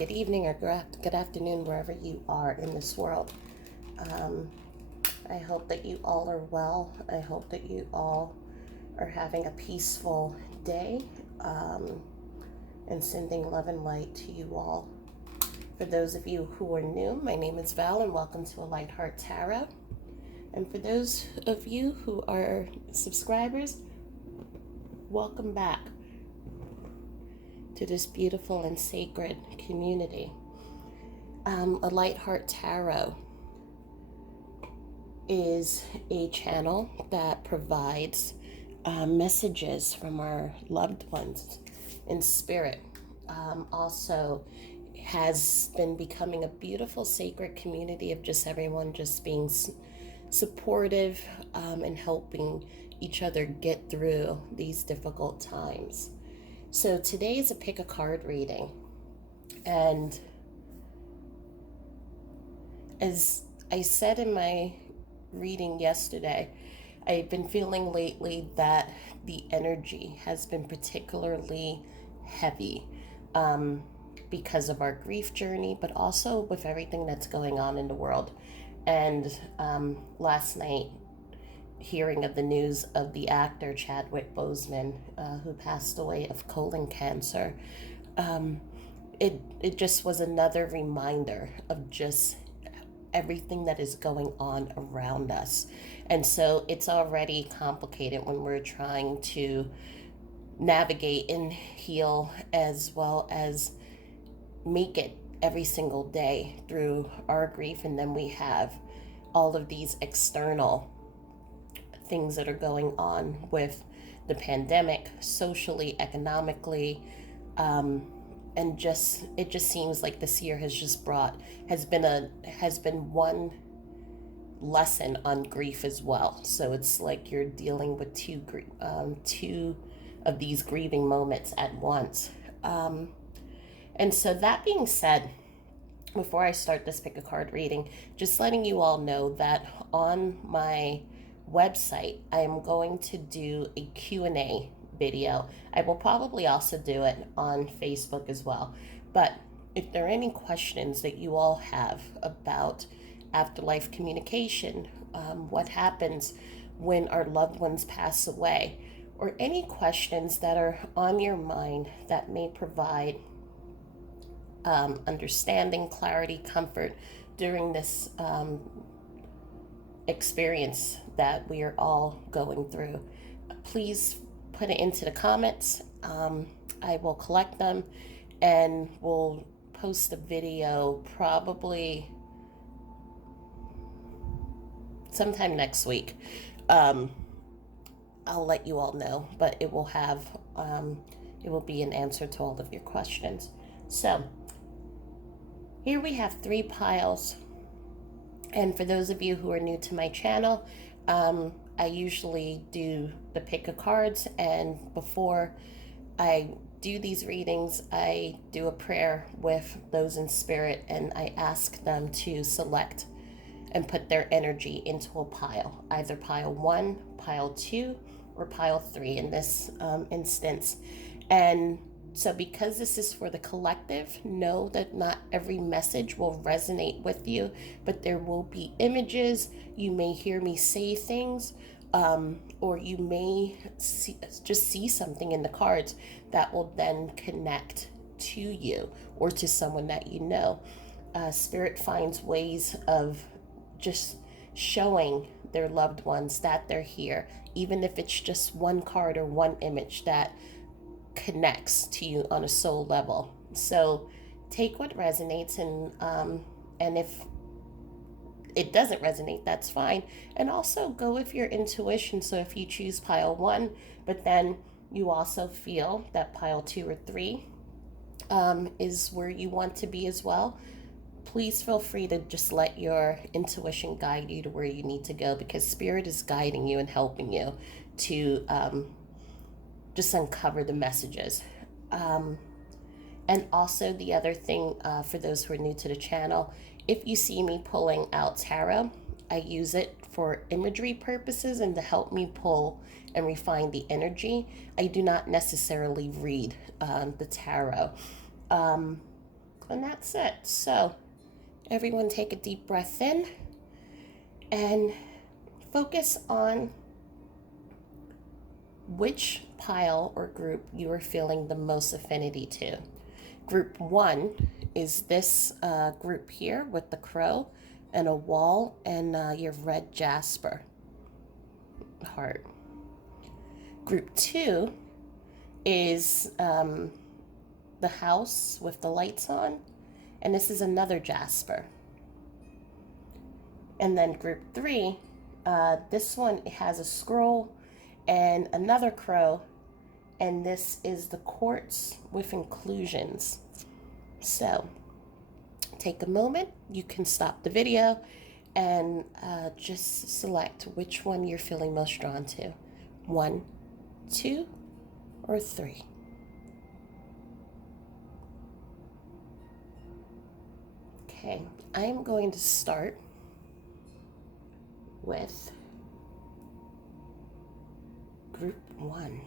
good evening, or good afternoon, wherever you are in this world. Um, I hope that you all are well. I hope that you all are having a peaceful day, and sending love and light to you all. For those of you who are new, my name is Val, and welcome to A Light Heart Tarot. And for those of you who are subscribers, welcome back to this beautiful and sacred community. A Light Heart Tarot is a channel that provides messages from our loved ones in spirit. Also has been becoming a beautiful sacred community of just everyone just being supportive, and helping each other get through these difficult times. So today is a pick a card reading, and as I said in my reading yesterday, I've been feeling lately that the energy has been particularly heavy, because of our grief journey, but also with everything that's going on in the world. And last night, hearing of the news of the actor Chadwick Boseman, who passed away of colon cancer, it just was another reminder of just everything that is going on around us. And so it's already complicated when we're trying to navigate and heal, as well as make it every single day through our grief. And then we have all of these external things that are going on with the pandemic, socially, economically, and just it just seems like this year has been one lesson on grief as well. So it's like you're dealing with two of these grieving moments at once. And so that being said, before I start this pick a card reading, just letting you all know that on my website, I am going to do a Q&A video. I will probably also do it on Facebook as well. But if there are any questions that you all have about afterlife communication, what happens when our loved ones pass away, or any questions that are on your mind that may provide understanding, clarity, comfort during this experience that we are all going through, please put it into the comments. I will collect them and we'll post a video probably sometime next week. I'll let you all know, but it will be an answer to all of your questions. So here we have 3 piles. And for those of you who are new to my channel, I usually do the pick of cards, and before I do these readings, I do a prayer with those in spirit, and I ask them to select and put their energy into a pile, either pile 1, pile 2, or pile 3 in this instance. And so because this is for the collective, know that not every message will resonate with you, but there will be images. You may hear me say things, or you may just see something in the cards that will then connect to you or to someone that you know. Spirit finds ways of just showing their loved ones that they're here, even if it's just one card or one image that connects to you on a soul level. So take what resonates, and if it doesn't resonate, that's fine. And also go with your intuition. So if you choose pile 1, but then you also feel that pile 2 or 3 is where you want to be as well, please feel free to just let your intuition guide you to where you need to go, because spirit is guiding you and helping you to just uncover the messages. And also the other thing, for those who are new to the channel, if you see me pulling out tarot, I use it for imagery purposes and to help me pull and refine the energy. I do not necessarily read the tarot. And that's it. So everyone take a deep breath in and focus on which pile or group you are feeling the most affinity to. Group 1 is this group here with the crow and a wall and your red jasper heart. Group 2 is the house with the lights on, and this is another jasper. And then group 3, this one has a scroll and another crow, and this is the quartz with inclusions. So take a moment, you can stop the video and just select which one you're feeling most drawn to. 1, 2, or 3. Okay, I'm going to start with group 1.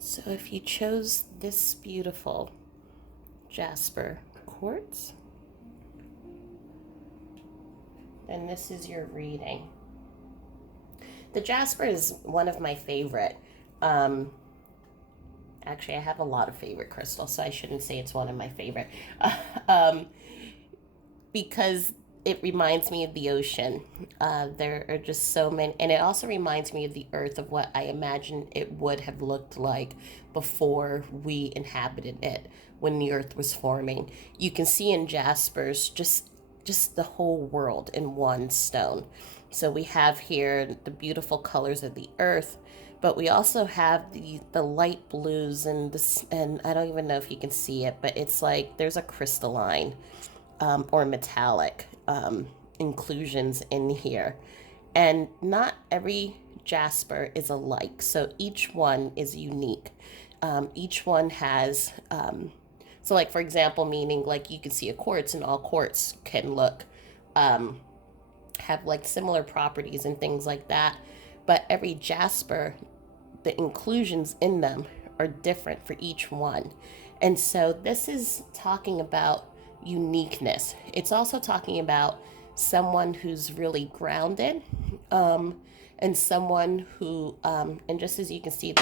So if you chose this beautiful jasper quartz, then this is your reading. The jasper is one of my favorite. Actually, I have a lot of favorite crystals, so I shouldn't say it's one of my favorite. Because it reminds me of the ocean. There are just so many, and it also reminds me of the earth, of what I imagine it would have looked like before we inhabited it, when the earth was forming. You can see in jaspers just the whole world in one stone. So we have here the beautiful colors of the earth, but we also have the light blues and this, and I don't even know if you can see it, but it's like there's a crystalline or metallic inclusions in here. And not every jasper is alike, so each one is unique. Each one has, so like for example, meaning like you can see a quartz, and all quartz can look, have like similar properties and things like that. But every jasper, the inclusions in them are different for each one. And so this is talking about uniqueness. It's also talking about someone who's really grounded, and someone who, and just as you can see,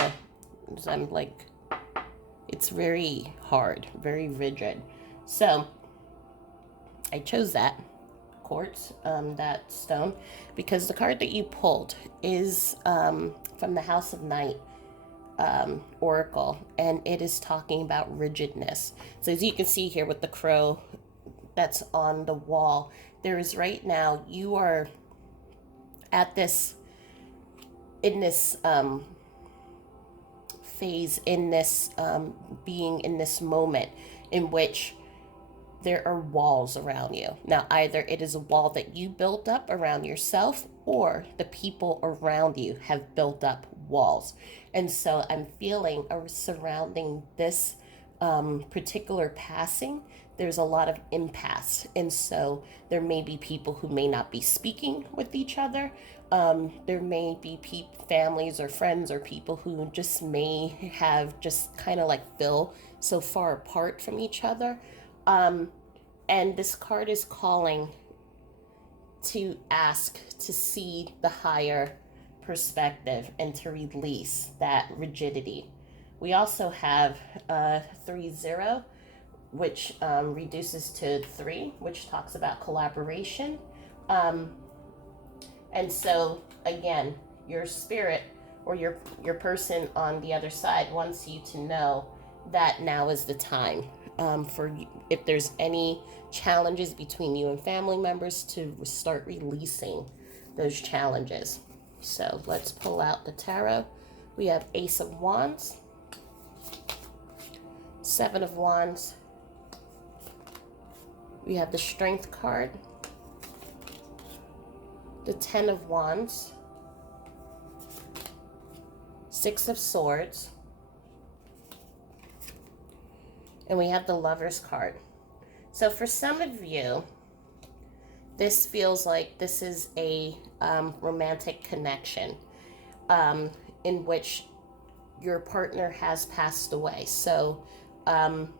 I'm like, it's very hard, very rigid. So I chose that quartz, that stone, because the card that you pulled is from the House of Night oracle, and it is talking about rigidness. So as you can see here with the crow that's on the wall, there is right now, you are at this, in this phase, in this being in this moment in which there are walls around you. Now, either it is a wall that you built up around yourself, or the people around you have built up walls. And so I'm feeling surrounding this particular passing, there's a lot of impasse. And so there may be people who may not be speaking with each other. There may be families or friends or people who just may have just kind of like feel so far apart from each other. And this card is calling to ask to see the higher perspective and to release that rigidity. We also have 3-0, which reduces to 3, which talks about collaboration. And so again, your spirit or your person on the other side wants you to know that now is the time, for if there's any challenges between you and family members, to start releasing those challenges. So let's pull out the tarot. We have Ace of Wands, 7 of Wands. We have the Strength card, the 10 of Wands, 6 of Swords, and we have the Lover's card. So for some of you, this feels like this is a romantic connection. um, in which your partner has passed away. So, um,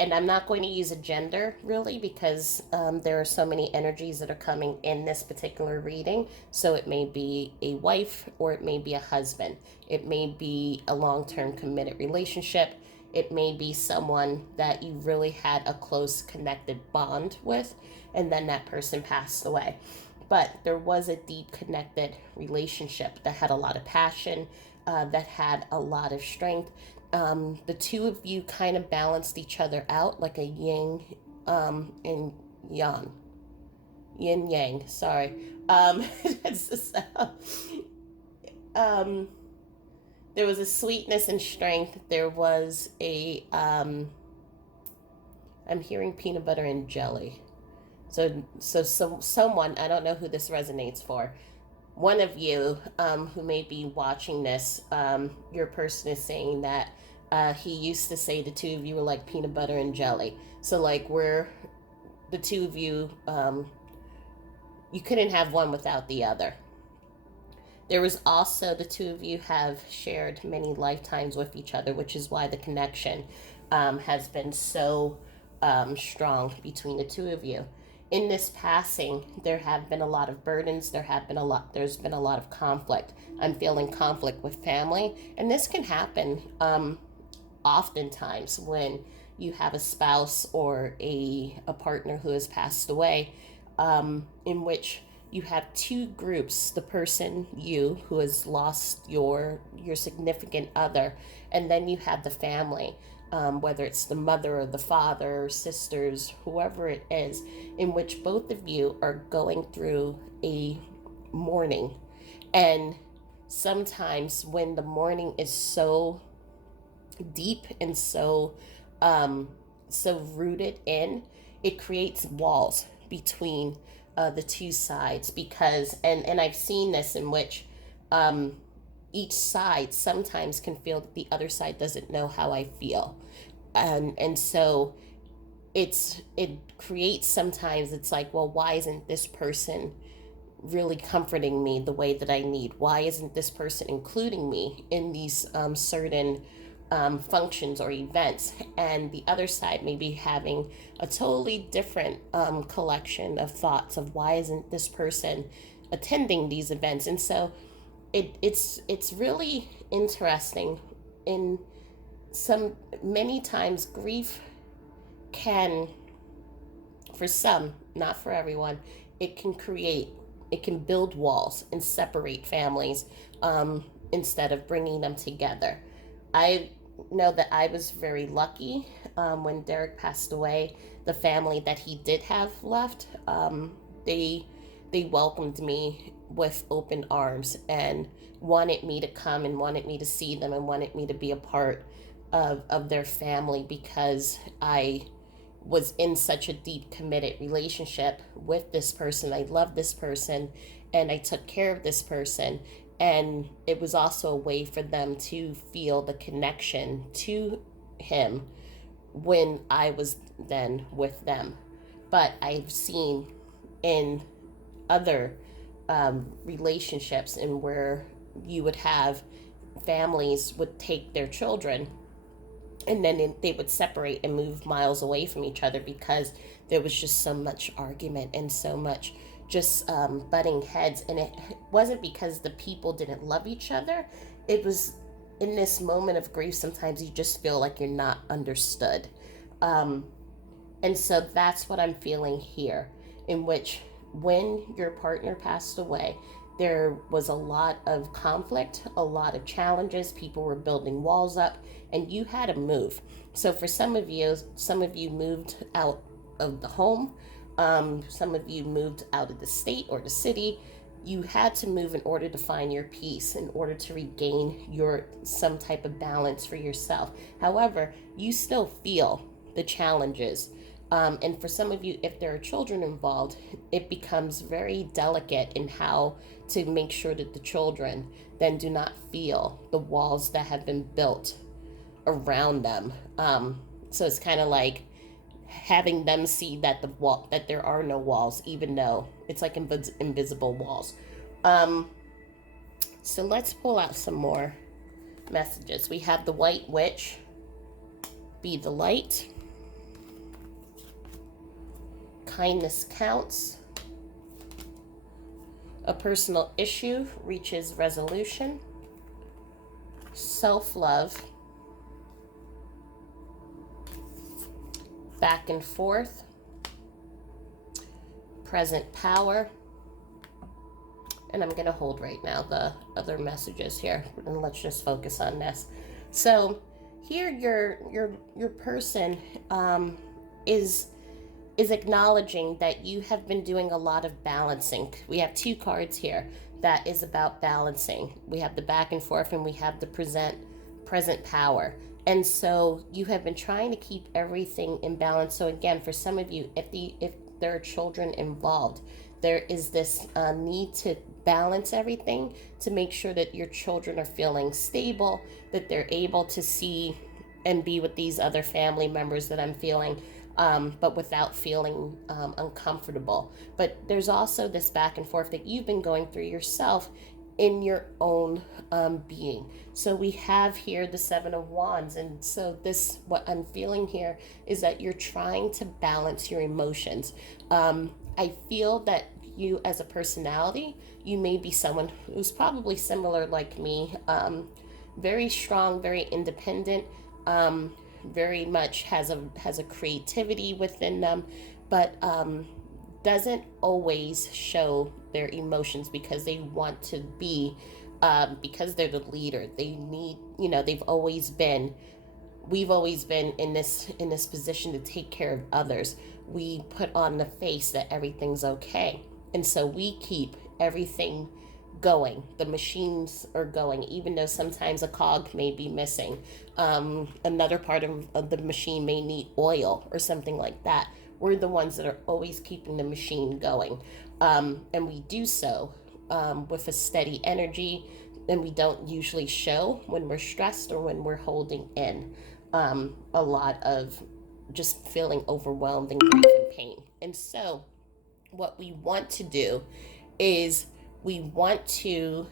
and I'm not going to use a gender really because there are so many energies that are coming in this particular reading. So it may be a wife or it may be a husband. It may be a long term committed relationship. It may be someone that you really had a close connected bond with, and then that person passed away. But there was a deep connected relationship that had a lot of passion, that had a lot of strength. The two of you kind of balanced each other out like a yin and yang. Yin yang, sorry. It's just, um, there was a sweetness and strength. There was I'm hearing peanut butter and jelly. So someone, I don't know who this resonates for. One of you who may be watching this, your person is saying that he used to say the two of you were like peanut butter and jelly. So like we're the two of you, you couldn't have one without the other. There was also the two of you have shared many lifetimes with each other, which is why the connection has been so strong between the two of you. In this passing, there have been a lot of burdens. There's been a lot of conflict. I'm feeling conflict with family, and this can happen oftentimes when you have a spouse or a partner who has passed away, in which you have two groups: the person, you, who has lost your significant other, and then you have the family, whether it's the mother or the father or sisters, whoever it is, in which both of you are going through a mourning. And sometimes when the mourning is so deep and so rooted in, it creates walls between the two sides, because and I've seen this in which um, each side sometimes can feel that the other side doesn't know how I feel, and so it creates, sometimes it's like, well, why isn't this person really comforting me the way that I need? Why isn't this person including me in these certain functions or events? And the other side may be having a totally different collection of thoughts of why isn't this person attending these events. And so it's really interesting. In some many times, grief can, for some, not for everyone, it can create, it can build walls and separate families, instead of bringing them together. I know that I was very lucky when Derek passed away. The family that he did have left, they they welcomed me with open arms and wanted me to come and wanted me to see them and wanted me to be a part of their family, because I was in such a deep committed relationship with this person. I loved this person and I took care of this person. And it was also a way for them to feel the connection to him when I was then with them. But I've seen in other relationships, and where you would have families would take their children and then they would separate and move miles away from each other, because there was just so much argument and so much just butting heads. And it wasn't because the people didn't love each other. It was in this moment of grief, sometimes you just feel like you're not understood. um, and so that's what I'm feeling here, in which when your partner passed away, there was a lot of conflict, a lot of challenges. People were building walls up, and you had to move. So for some of you moved out of the home. Some of you moved out of the state or the city. You had to move in order to find your peace, in order to regain your some type of balance for yourself. However, you still feel the challenges. And for some of you, if there are children involved, it becomes very delicate in how to make sure that the children then do not feel the walls that have been built around them. So it's kind of like having them see that that there are no walls, even though it's like invisible walls. Um, So let's pull out some more messages. We have the White Witch, be the light. Kindness counts. A personal issue reaches resolution. Self-love. Back and forth. Present power. And I'm going to hold right now the other messages here, and let's just focus on this. So here your person is acknowledging that you have been doing a lot of balancing. We have two cards here that is about balancing. We have the back and forth, and we have the present power. And so you have been trying to keep everything in balance. So again, for some of you, if there are children involved, there is this need to balance everything to make sure that your children are feeling stable, that they're able to see and be with these other family members that I'm feeling, but without feeling uncomfortable. But there's also this back and forth that you've been going through yourself in your own being. So we have here the Seven of Wands, and so this, what I'm feeling here is that you're trying to balance your emotions. I feel that you as a personality, you may be someone who's probably similar like me, very strong, very independent, very much has a creativity within them, but doesn't always show their emotions because they want to be, because they're the leader. They need, we've always been in this position to take care of others. We put on the face that everything's okay, and so we keep everything going. The machines are going, even though sometimes a cog may be missing. Another part of the machine may need oil or something like that. We're the ones that are always keeping the machine going, and we do so with a steady energy, and we don't usually show when we're stressed or when we're holding in a lot of just feeling overwhelmed and grief and pain. And so what we want to do is we want to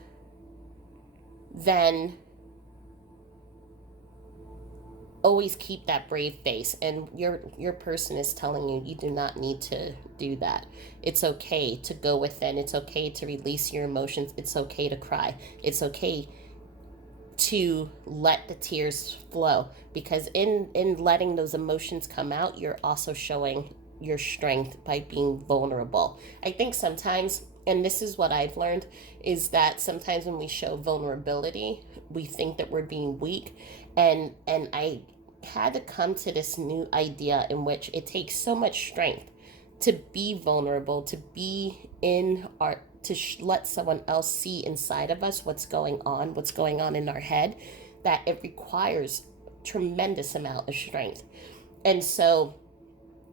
then always keep that brave face, and your person is telling you do not need to do that. It's okay to go within. It's okay to release your emotions. It's okay to cry. It's okay to let the tears flow, because in letting those emotions come out, you're also showing your strength by being vulnerable. I think sometimes, and this is what I've learned, is that sometimes when we show vulnerability, we think that we're being weak, and I had to come to this new idea in which it takes so much strength to be vulnerable, to be in our, let someone else see inside of us what's going on in our head, that it requires tremendous amount of strength. And so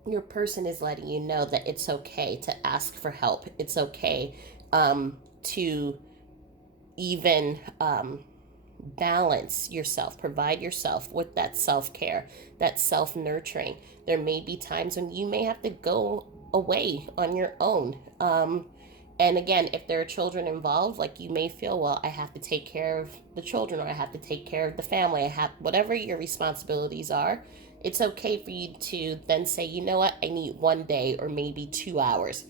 your person is letting you know that it's okay to ask for help. It's okay to even balance yourself, provide yourself with that self-care, that self-nurturing. There may be times when you may have to go away on your own. And again, if there are children involved, like you may feel, well, I have to take care of the children, or I have to take care of the family. I have, whatever your responsibilities are, it's okay for you to then say, you know what, I need 1 day or maybe 2 hours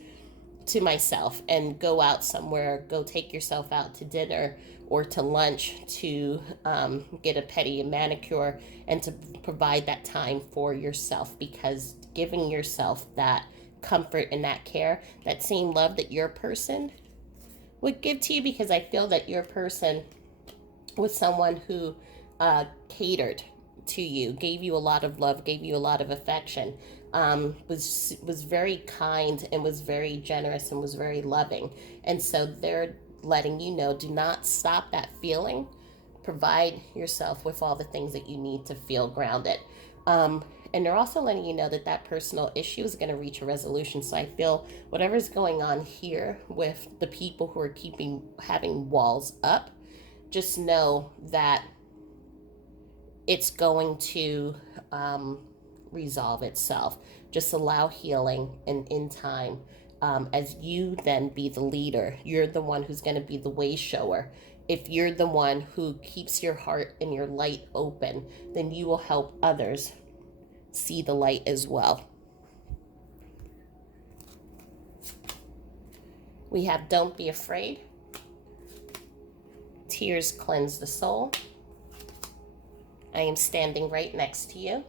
to myself, and go out somewhere, go take yourself out to dinner or to lunch, to get a pedi and manicure, and to provide that time for yourself, because giving yourself that comfort and that care, that same love that your person would give to you, because I feel that your person was someone who catered to you, gave you a lot of love, gave you a lot of affection, was very kind and was very generous and was very loving. And so they're letting you know, do not stop that feeling. Provide yourself with all the things that you need to feel grounded. And they're also letting you know that that personal issue is going to reach a resolution. So I feel whatever's going on here with the people who are having walls up, just know that it's going to resolve itself. Just allow healing, and in time, as you then be the leader, you're the one who's going to be the way shower. If you're the one who keeps your heart and your light open, then you will help others see the light as well. We have don't be afraid. Tears cleanse the soul. I am standing right next to you.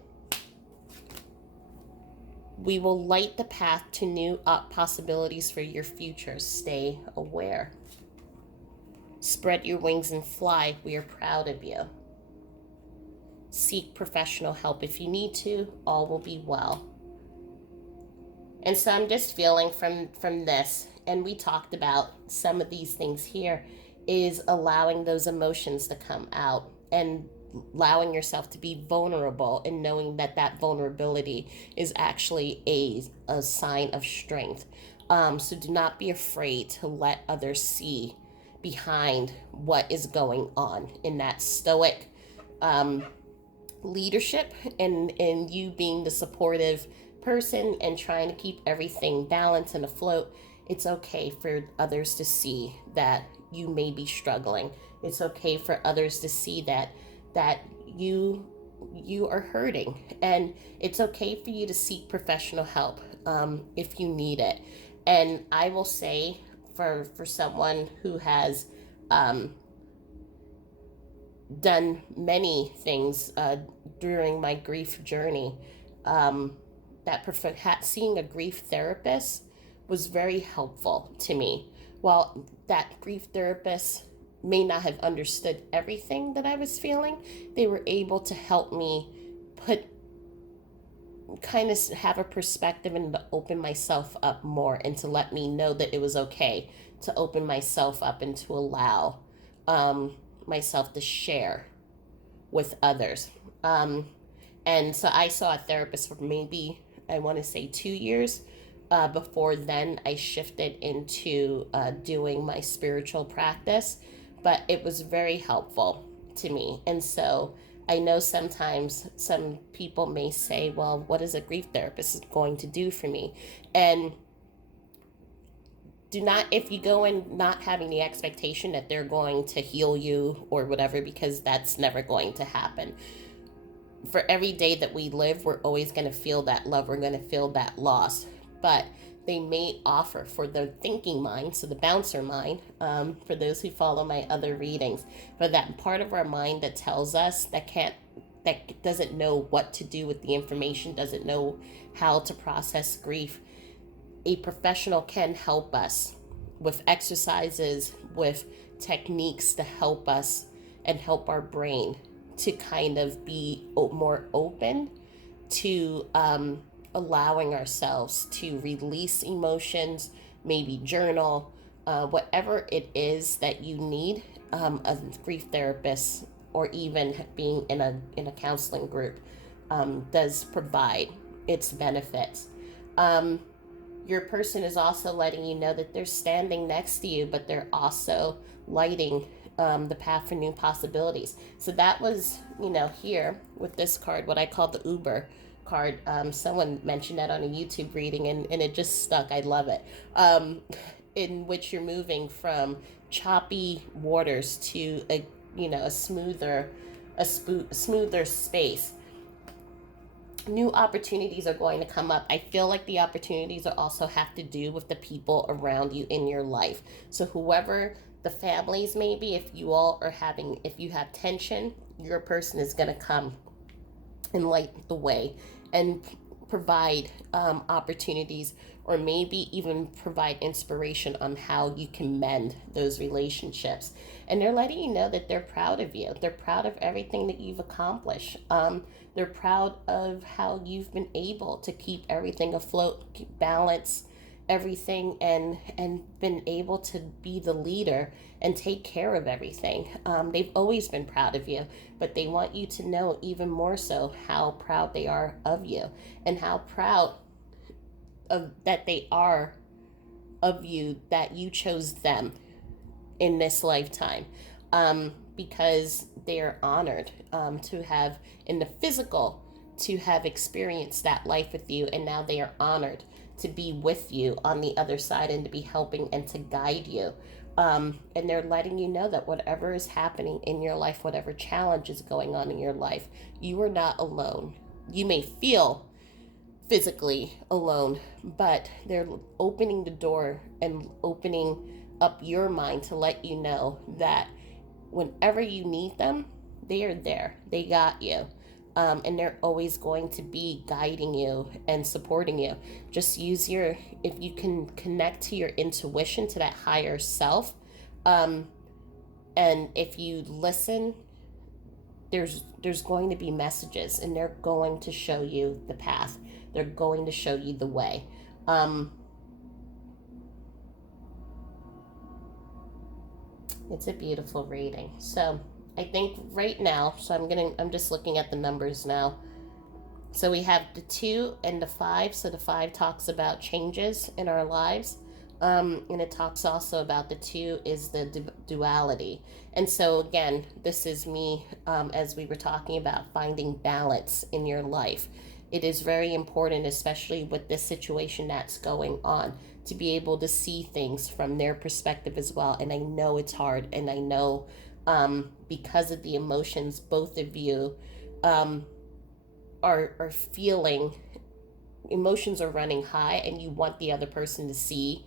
We will light the path to new possibilities for your future. Stay aware. Spread your wings and fly. We are proud of you. Seek professional help if you need to. All will be well. And so I'm just feeling from this, and we talked about some of these things here, is allowing those emotions to come out and allowing yourself to be vulnerable, and knowing that that vulnerability is actually a sign of strength. So do not be afraid to let others see behind what is going on in that stoic leadership, and you being the supportive person and trying to keep everything balanced and afloat. It's okay for others to see that you may be struggling. It's okay for others to see that you are hurting, and it's okay for you to seek professional help if you need it. And I will say, for someone who has done many things during my grief journey, seeing a grief therapist was very helpful to me. While that grief therapist may not have understood everything that I was feeling, they were able to help me have a perspective and to open myself up more, and to let me know that it was okay to open myself up and to allow myself to share with others. And so I saw a therapist for maybe, I want to say, 2 years. Before then, I shifted into doing my spiritual practice, but it was very helpful to me. And so I know sometimes some people may say, well, what is a grief therapist going to do for me? And do not, if you go in not having the expectation that they're going to heal you or whatever, because that's never going to happen. For every day that we live, we're always going to feel that love. We're going to feel that loss. But they may offer for the thinking mind, so the bouncer mind, for those who follow my other readings, for that part of our mind that tells us that doesn't know what to do with the information, doesn't know how to process grief. A professional can help us with exercises, with techniques to help us and help our brain to kind of be more open to allowing ourselves to release emotions, maybe journal, whatever it is that you need. A grief therapist, or even being in a counseling group, does provide its benefits. Your person is also letting you know that they're standing next to you, but they're also lighting the path for new possibilities. So that was, here with this card, what I call the Uber card. Someone mentioned that on a YouTube reading, and it just stuck. I love it. In which you're moving from choppy waters to a smoother space. New opportunities are going to come up. I feel like the opportunities also have to do with the people around you in your life. So whoever the families may be, if you have tension, your person is going to come and light the way and provide opportunities, or maybe even provide inspiration on how you can mend those relationships. And they're letting you know that they're proud of you. They're proud of everything that you've accomplished. They're proud of how you've been able to keep everything afloat, balance everything, and been able to be the leader and take care of everything. They've always been proud of you, but they want you to know even more so how proud they are of you, and how proud of that they are of you, that you chose them in this lifetime, because they are honored to have, in the physical, to have experienced that life with you, and now they are honored to be with you on the other side and to be helping and to guide you And they're letting you know that whatever is happening in your life, whatever challenge is going on in your life, you are not alone. You may feel physically alone, but they're opening the door and opening up your mind to let you know that whenever you need them, they are there. They got you. And they're always going to be guiding you and supporting you. Just use if you can connect to your intuition, to that higher self, um, and if you listen, there's going to be messages, and they're going to show you the path. They're going to show you the way. It's a beautiful reading. So I think right now, so I'm just looking at the numbers now. So we have the 2 and the 5. So the 5 talks about changes in our lives. And it talks also about the 2 is the duality. And so again, this is me, as we were talking about, finding balance in your life. It is very important, especially with this situation that's going on, to be able to see things from their perspective as well. And I know it's hard, and I know, because of the emotions both of you are feeling, emotions are running high, and you want the other person to see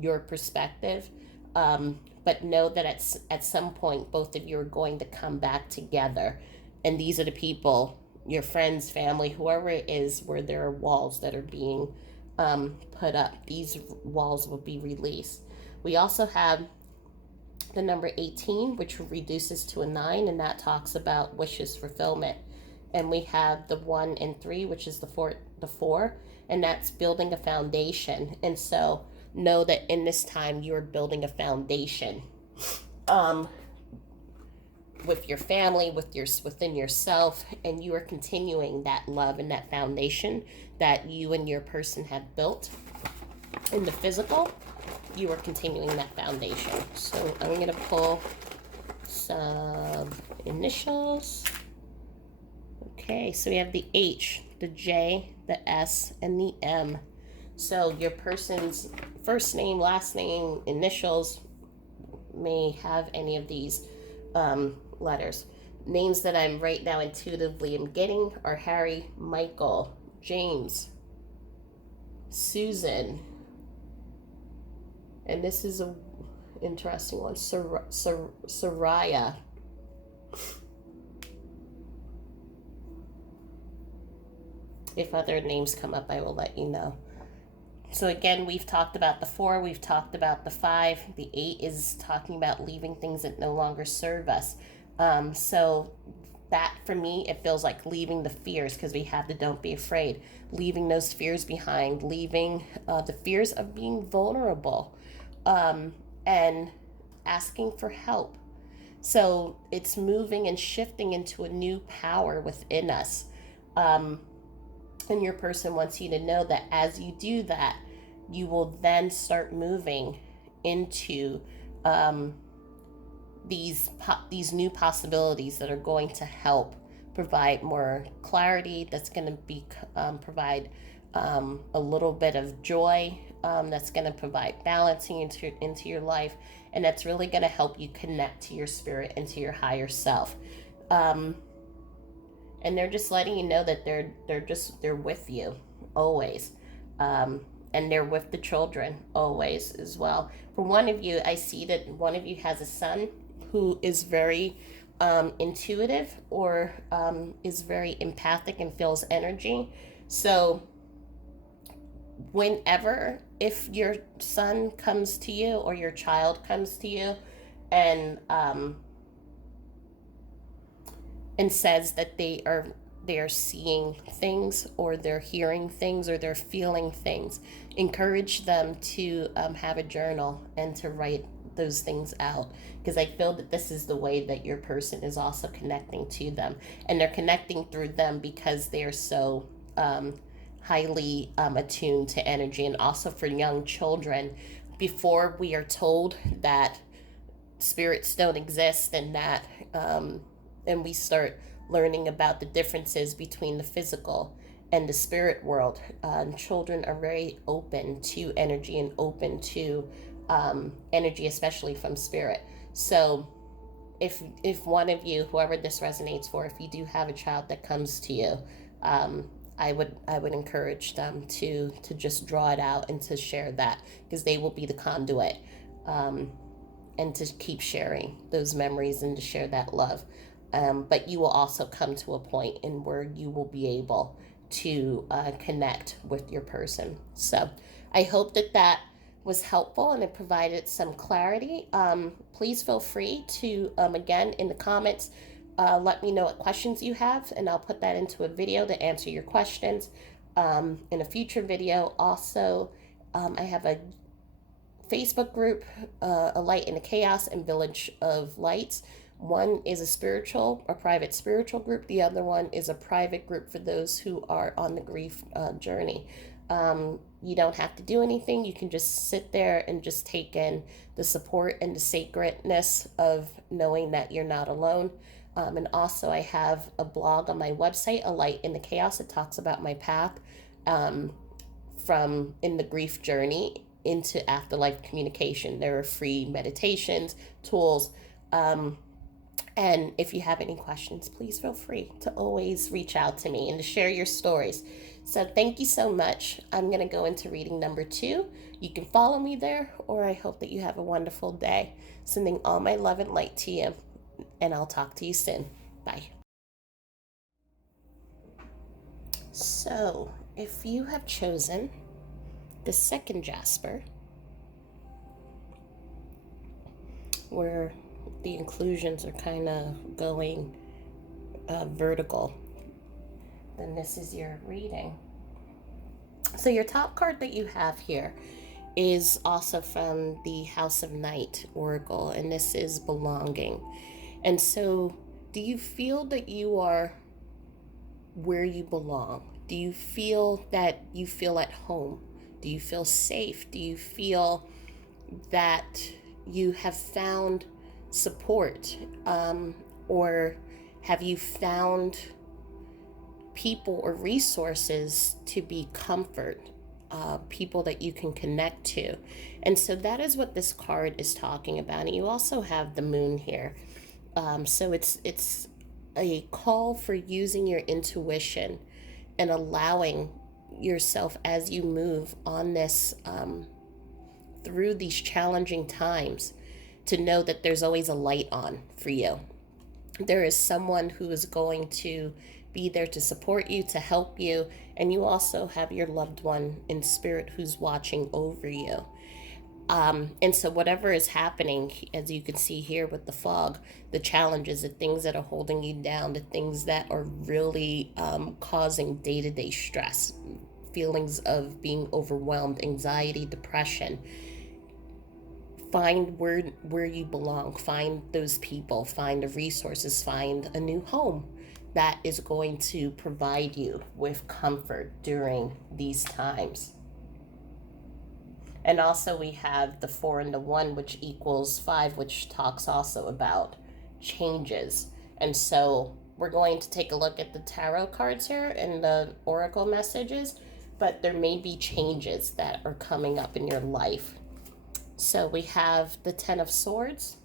your perspective. But know that at some point, both of you are going to come back together. And these are the people, your friends, family, whoever it is, where there are walls that are being put up. These walls will be released. We also have the number 18, which reduces to a 9, and that talks about wishes fulfillment. And we have the 1 and 3, which is the four, and that's building a foundation. And so know that in this time you are building a foundation, with your family, within yourself, and you are continuing that love and that foundation that you and your person have built. In the physical, you are continuing that foundation. So I'm going to pull some initials. Okay, so we have the H, the J, the S, and the M. So your person's first name, last name, initials may have any of these letters. Names that I'm right now intuitively am getting are Harry, Michael, James, Susan, and this is a interesting one, Soraya. If other names come up, I will let you know. So again, we've talked about the 4, we've talked about the 5. The 8 is talking about leaving things that no longer serve us. So that, for me, it feels like leaving the fears, because we have the don't be afraid. Leaving those fears behind, leaving the fears of being vulnerable, and asking for help. So it's moving and shifting into a new power within us. And your person wants you to know that as you do that, you will then start moving into these new possibilities that are going to help provide more clarity. That's going to provide a little bit of joy. That's going to provide balancing into your life, and that's really going to help you connect to your spirit and to your higher self. And they're just letting you know that they're with you always, and they're with the children always as well. For one of you, I see that one of you has a son who is very intuitive, or is very empathic and feels energy. So whenever, if your son comes to you or your child comes to you and says that they are seeing things, or they're hearing things, or they're feeling things, encourage them to have a journal and to write those things out, because I feel that this is the way that your person is also connecting to them, and they're connecting through them because they are so highly attuned to energy. And also for young children, before we are told that spirits don't exist, and that and we start learning about the differences between the physical and the spirit world, children are very open to energy and open to energy, especially from spirit. So if one of you, whoever this resonates for, if you do have a child that comes to you, I would encourage them to just draw it out and to share that, because they will be the conduit, and to keep sharing those memories and to share that love. But you will also come to a point in where you will be able to connect with your person. So I hope that was helpful and it provided some clarity. Please feel free to, again, in the comments, let me know what questions you have, and I'll put that into a video to answer your questions in a future video. Also, I have a Facebook group, A Light in the Chaos and Village of Lights. One is a private spiritual group. The other one is a private group for those who are on the grief journey. You don't have to do anything. You can just sit there and just take in the support and the sacredness of knowing that you're not alone. And also, I have a blog on my website, A Light in the Chaos. It talks about my path from in the grief journey into afterlife communication. There are free meditations, tools. And if you have any questions, please feel free to always reach out to me and to share your stories. So thank you so much. I'm going to go into reading number 2. You can follow me there, or I hope that you have a wonderful day. Sending all my love and light to you, and I'll talk to you soon. Bye. So, if you have chosen the second Jasper, where the inclusions are kind of going vertical, then this is your reading. So your top card that you have here is also from the House of Night Oracle, and this is belonging. And so, do you feel that you are where you belong? Do you feel that you feel at home? Do you feel safe? Do you feel that you have found support? Or have you found people or resources to be comfort, people that you can connect to? And so that is what this card is talking about. And you also have the moon here. So it's a call for using your intuition and allowing yourself as you move on this through these challenging times to know that there's always a light on for you. There is someone who is going to be there to support you, to help you, and you also have your loved one in spirit who's watching over you. And so whatever is happening, as you can see here with the fog, the challenges, the things that are holding you down, the things that are really causing day-to-day stress, feelings of being overwhelmed, anxiety, depression, find where you belong, find those people, find the resources, find a new home that is going to provide you with comfort during these times. And also we have the 4 and the 1, which equals 5, which talks also about changes. And so we're going to take a look at the tarot cards here and the oracle messages, but there may be changes that are coming up in your life. So we have the 10 of Swords,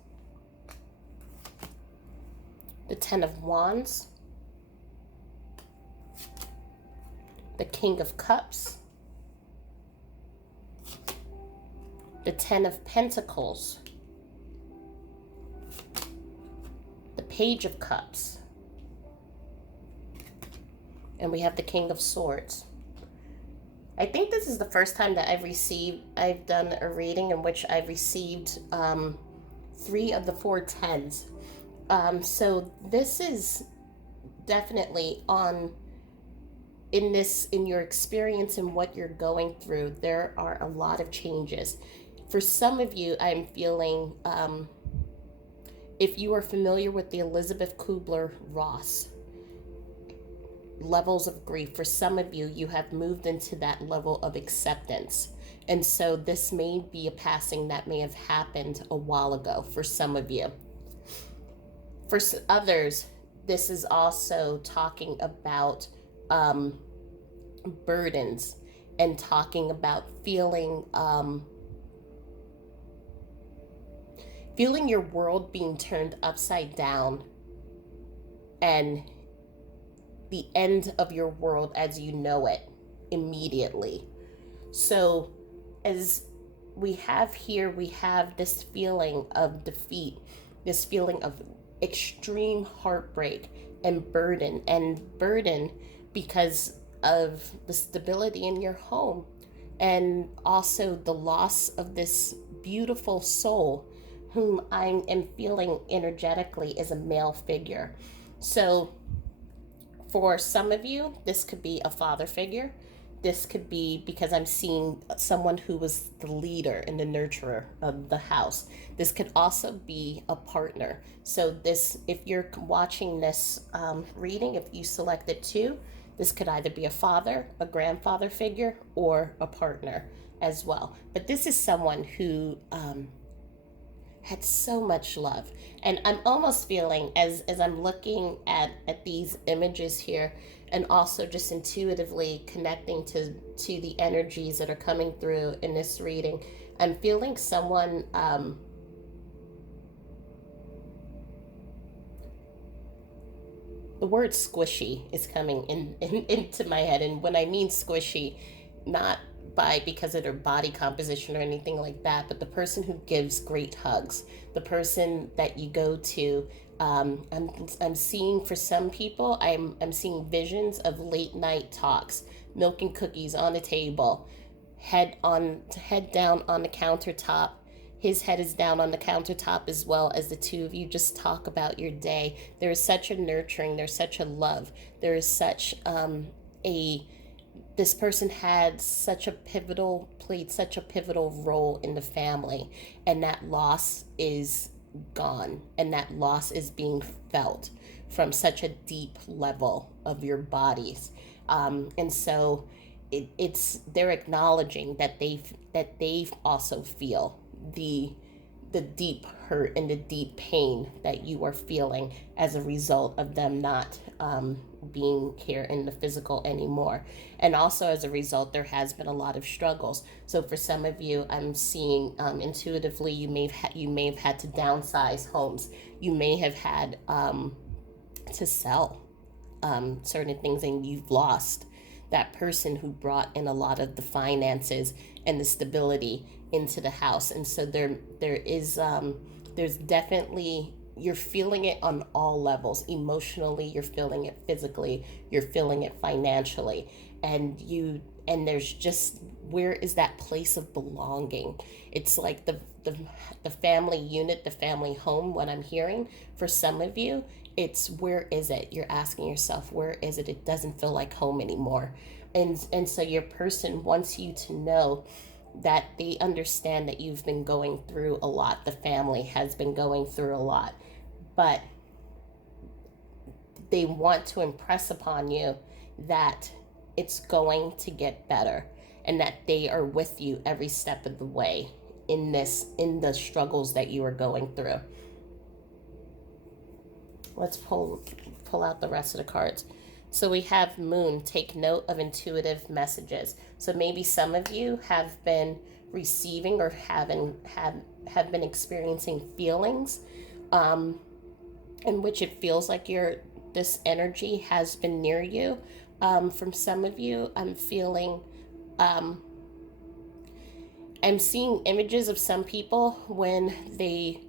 the 10 of Wands, the King of Cups, the 10 of Pentacles, the Page of Cups, and we have the King of Swords. I think this is the first time that I've done a reading in which I've received 3 of the 4 tens. So this is definitely in your experience and what you're going through, there are a lot of changes. For some of you, I'm feeling, if you are familiar with the Elizabeth Kubler-Ross levels of grief, for some of you, you have moved into that level of acceptance. And so this may be a passing that may have happened a while ago for some of you. For others, this is also talking about burdens and talking about feeling feeling your world being turned upside down and the end of your world as you know it immediately. So, as we have here, we have this feeling of defeat, this feeling of extreme heartbreak and burden because of the stability in your home, and also the loss of this beautiful soul whom I am feeling energetically as a male figure. So, for some of you, this could be a father figure. This could be because I'm seeing someone who was the leader and the nurturer of the house. This could also be a partner. So, this, if you're watching this reading, if you selected two, this could either be a father, a grandfather figure, or a partner as well. But this is someone who had so much love. And I'm almost feeling, as I'm looking at these images here, and also just intuitively connecting to the energies that are coming through in this reading, I'm feeling someone the word squishy is coming into my head. And when I mean squishy, not by because of their body composition or anything like that, but the person who gives great hugs, the person that you go to. I'm seeing, for some people, I'm seeing visions of late night talks, milk and cookies on the table, head down on the countertop. His head is down on the countertop, as well as the two of you just talk about your day. There is such a nurturing, there's such a love, there is such a this person had such a pivotal played such a pivotal role in the family, and that loss is gone, and that loss is being felt from such a deep level of your bodies. And so it's they're acknowledging that they've also feel the deep hurt and the deep pain that you are feeling as a result of them not being here in the physical anymore. And also, as a result, there has been a lot of struggles. So for some of you, I'm seeing intuitively, you may have had to downsize homes. You may have had to sell certain things, and you've lost that person who brought in a lot of the finances and the stability into the house. And so there is there's definitely, you're feeling it on all levels. Emotionally, you're feeling it; physically, you're feeling it; financially. And there's just, where is that place of belonging? It's like the family unit, the family home. What I'm hearing for some of you, it's, where is it? You're asking yourself, where is it? It doesn't feel like home anymore. And so your person wants you to know that they understand that you've been going through a lot. The family has been going through a lot, but they want to impress upon you that it's going to get better, and that they are with you every step of the way in the struggles that you are going through. Let's pull out the rest of the cards. So we have Moon. Take note of intuitive messages. So maybe some of you have been receiving or have been experiencing feelings in which it feels like this energy has been near you. From some of you, I'm feeling I'm seeing images of some people when they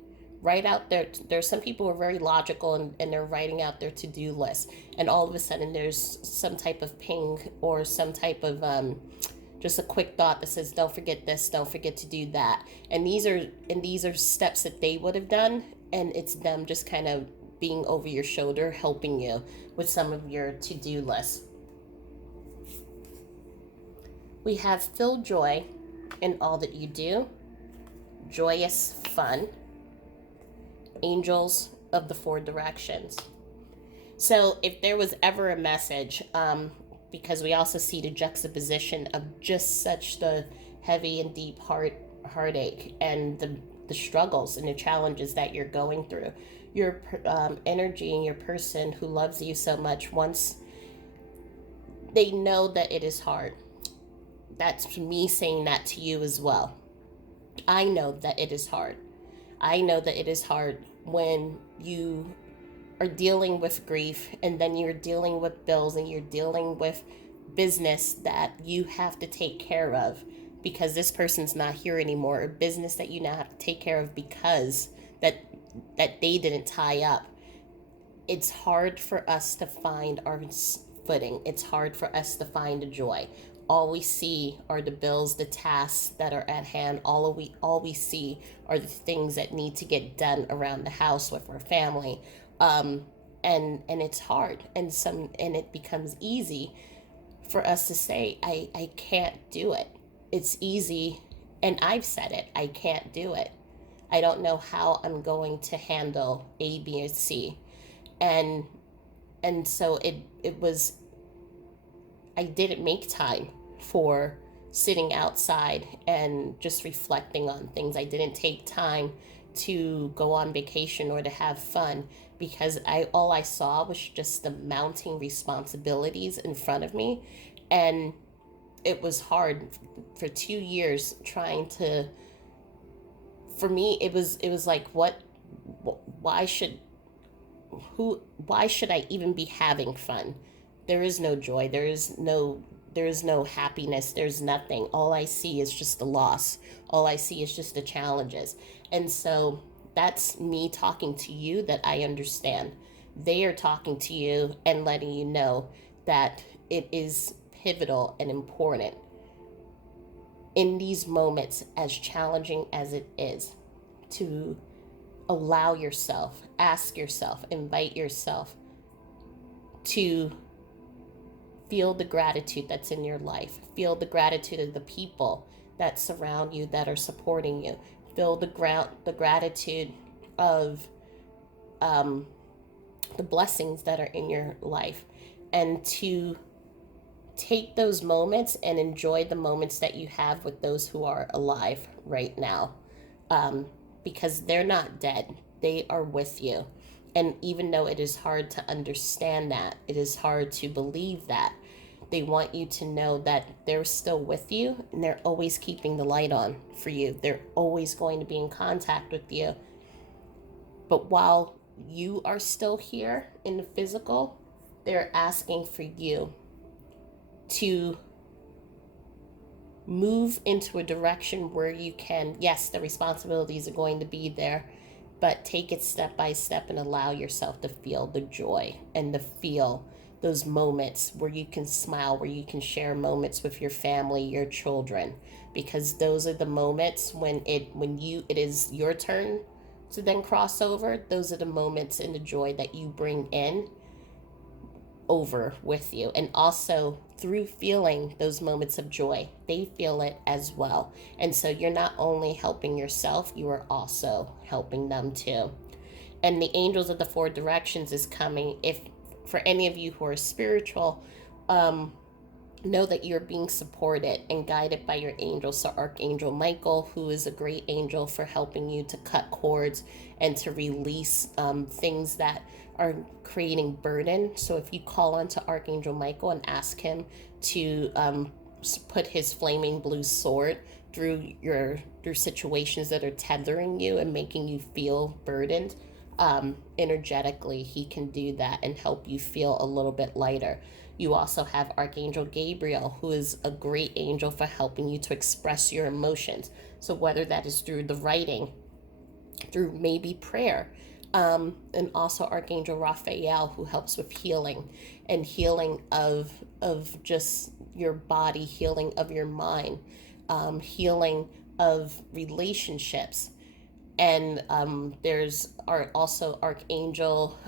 write out there's some people who are very logical, and they're writing out their to-do list, and all of a sudden there's some type of ping or some type of just a quick thought that says, don't forget this, don't forget to do that. And these are steps that they would have done, and it's them just kind of being over your shoulder, helping you with some of your to-do list. We have feel joy in all that you do, joyous fun, angels of the four directions. So if there was ever a message, because we also see the juxtaposition of just such the heavy and deep heartache and the struggles and the challenges that you're going through, your energy and your person who loves you so much, once they know that it is hard. That's me saying that to you as well. I know that it is hard. I know that it is hard when you are dealing with grief, and then you're dealing with bills, and you're dealing with business that you have to take care of because this person's not here anymore, or business that you now have to take care of because that they didn't tie up. It's hard for us to find our footing. It's hard for us to find a joy. All we see are the bills, the tasks that are at hand. All we see are the things that need to get done around the house with our family. Um, and it's hard, and it becomes easy for us to say, I can't do it. It's easy, and I've said it, I can't do it. I don't know how I'm going to handle A, B, or C. And so it was, I didn't make time for sitting outside and just reflecting on things. I didn't take time to go on vacation or to have fun because I all I saw was just the mounting responsibilities in front of me. And it was hard for 2 years trying to, for me it was like, what, why should, why should I even be having fun? There is no joy, there is no happiness, there's nothing. All I see is just the loss, all I see is just the challenges. And so that's me talking to you, that I understand. They are talking to you and letting you know that it is pivotal and important in these moments, as challenging as it is, to allow yourself, ask yourself, invite yourself to feel the gratitude that's in your life. Feel the gratitude of the people that surround you, that are supporting you. Feel the gratitude of um, the blessings that are in your life, and to take those moments and enjoy the moments that you have with those who are alive right now, um, because they're not dead. They are with you. And even though it is hard to understand that, it is hard to believe that, they want you to know that they're still with you, and they're always keeping the light on for you. They're always going to be in contact with you. But while you are still here in the physical, they're asking for you to move into a direction where you can, yes, the responsibilities are going to be there, but take it step by step and allow yourself to feel the joy and to feel those moments where you can smile, where you can share moments with your family, your children, because those are the moments when it is your turn to then cross over. Those are the moments and the joy that you bring in over with you. And also, through feeling those moments of joy, they feel it as well. And so you're not only helping yourself, you are also helping them too. And the angels of the four directions is coming. If for any of you who are spiritual, know that you're being supported and guided by your angels. So Archangel Michael, who is a great angel for helping you to cut cords and to release things that are creating burden. So if you call onto Archangel Michael and ask him to put his flaming blue sword through situations that are tethering you and making you feel burdened, energetically, he can do that and help you feel a little bit lighter. You also have Archangel Gabriel, who is a great angel for helping you to express your emotions. So whether that is through the writing, through maybe prayer, and also Archangel Raphael, who helps with healing, and healing of just your body, healing of your mind, healing of relationships. And there's also Archangel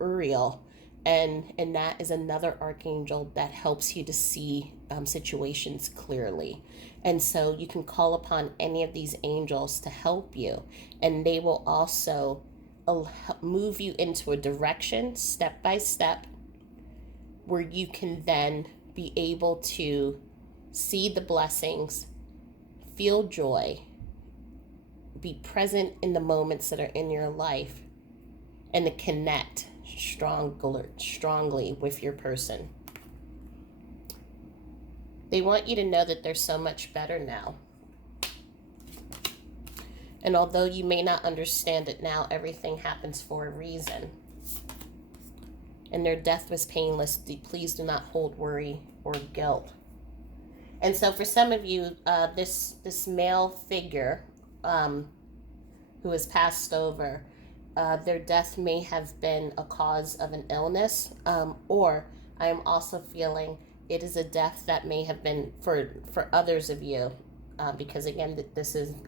Uriel, and that is another archangel that helps you to see situations clearly. And so you can call upon any of these angels to help you, and they will also move you into a direction step by step where you can then be able to see the blessings, feel joy, be present in the moments that are in your life, and to connect strongly with your person. They want you to know that they're so much better now. And although you may not understand it now, everything happens for a reason. And their death was painless. Please do not hold worry or guilt. And so for some of you, this male figure who has passed over, their death may have been a cause of an illness, or I am also feeling it is a death that may have been for others of you, because again,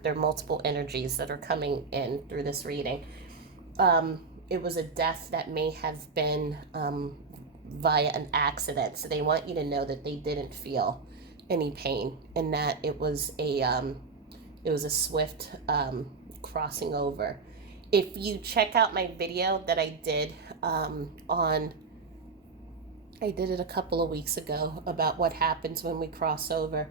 there are multiple energies that are coming in through this reading. It was a death that may have been via an accident. So they want you to know that they didn't feel any pain, and that it was a swift crossing over. If you check out my video that I did I did it a couple of weeks ago about what happens when we cross over.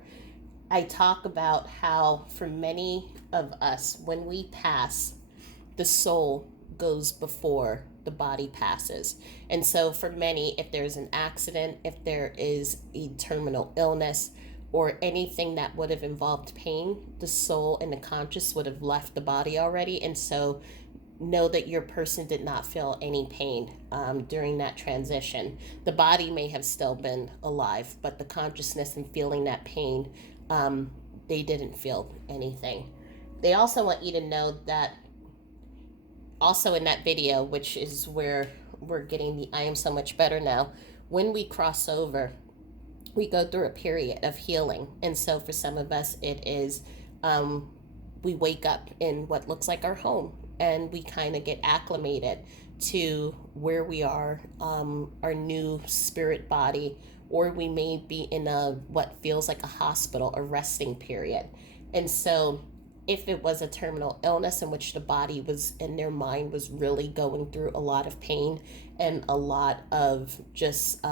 I talk about how for many of us, when we pass, the soul goes before the body passes. And so for many, if there's an accident, if there is a terminal illness, or anything that would have involved pain, the soul and the conscious would have left the body already. And so know that your person did not feel any pain during that transition. The body may have still been alive, but the consciousness and feeling that pain, they didn't feel anything. They also want you to know that also in that video, which is where we're getting the I am so much better now, when we cross over, we go through a period of healing. And so for some of us, it is we wake up in what looks like our home, and we kind of get acclimated to where we are, our new spirit body, or we may be in what feels like a hospital, a resting period. And so if it was a terminal illness in which the body was and their mind was really going through a lot of pain and a lot of just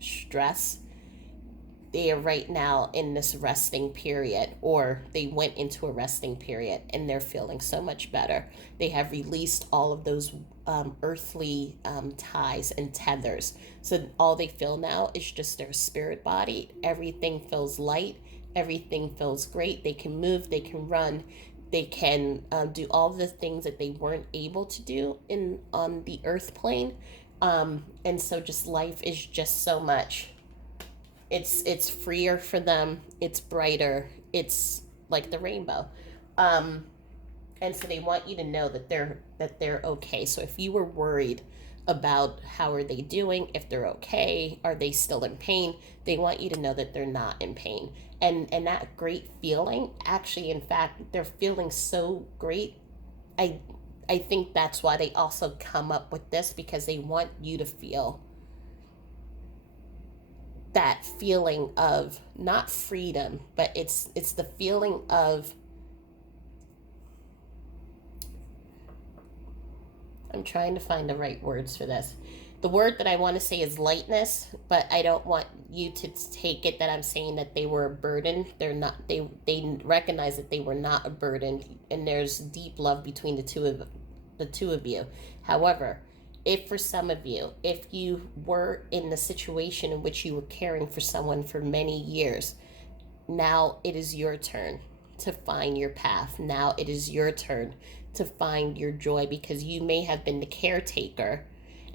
stress, they are right now in this resting period, or they went into a resting period and they're feeling so much better. They have released all of those earthly ties and tethers. So all they feel now is just their spirit body. Everything feels light. Everything feels great. They can move. They can run. They can do all the things that they weren't able to do on the earth plane. And so just life is just so much. It's freer for them. It's brighter. It's like the rainbow. And so they want you to know that they're okay. So if you were worried about how are they doing, if they're okay, are they still in pain, they want you to know that they're not in pain. And that great feeling, actually, in fact, they're feeling so great. I think that's why they also come up with this, because they want you to feel that feeling of not freedom, but it's the feeling of, I'm trying to find the right words for this. The word that I want to say is lightness, but I don't want you to take it that I'm saying that they were a burden. They're not. They recognize that they were not a burden, and there's deep love between the two of you. However, if for some of you, if you were in the situation in which you were caring for someone for many years, now it is your turn to find your path. Now it is your turn to find your joy, because you may have been the caretaker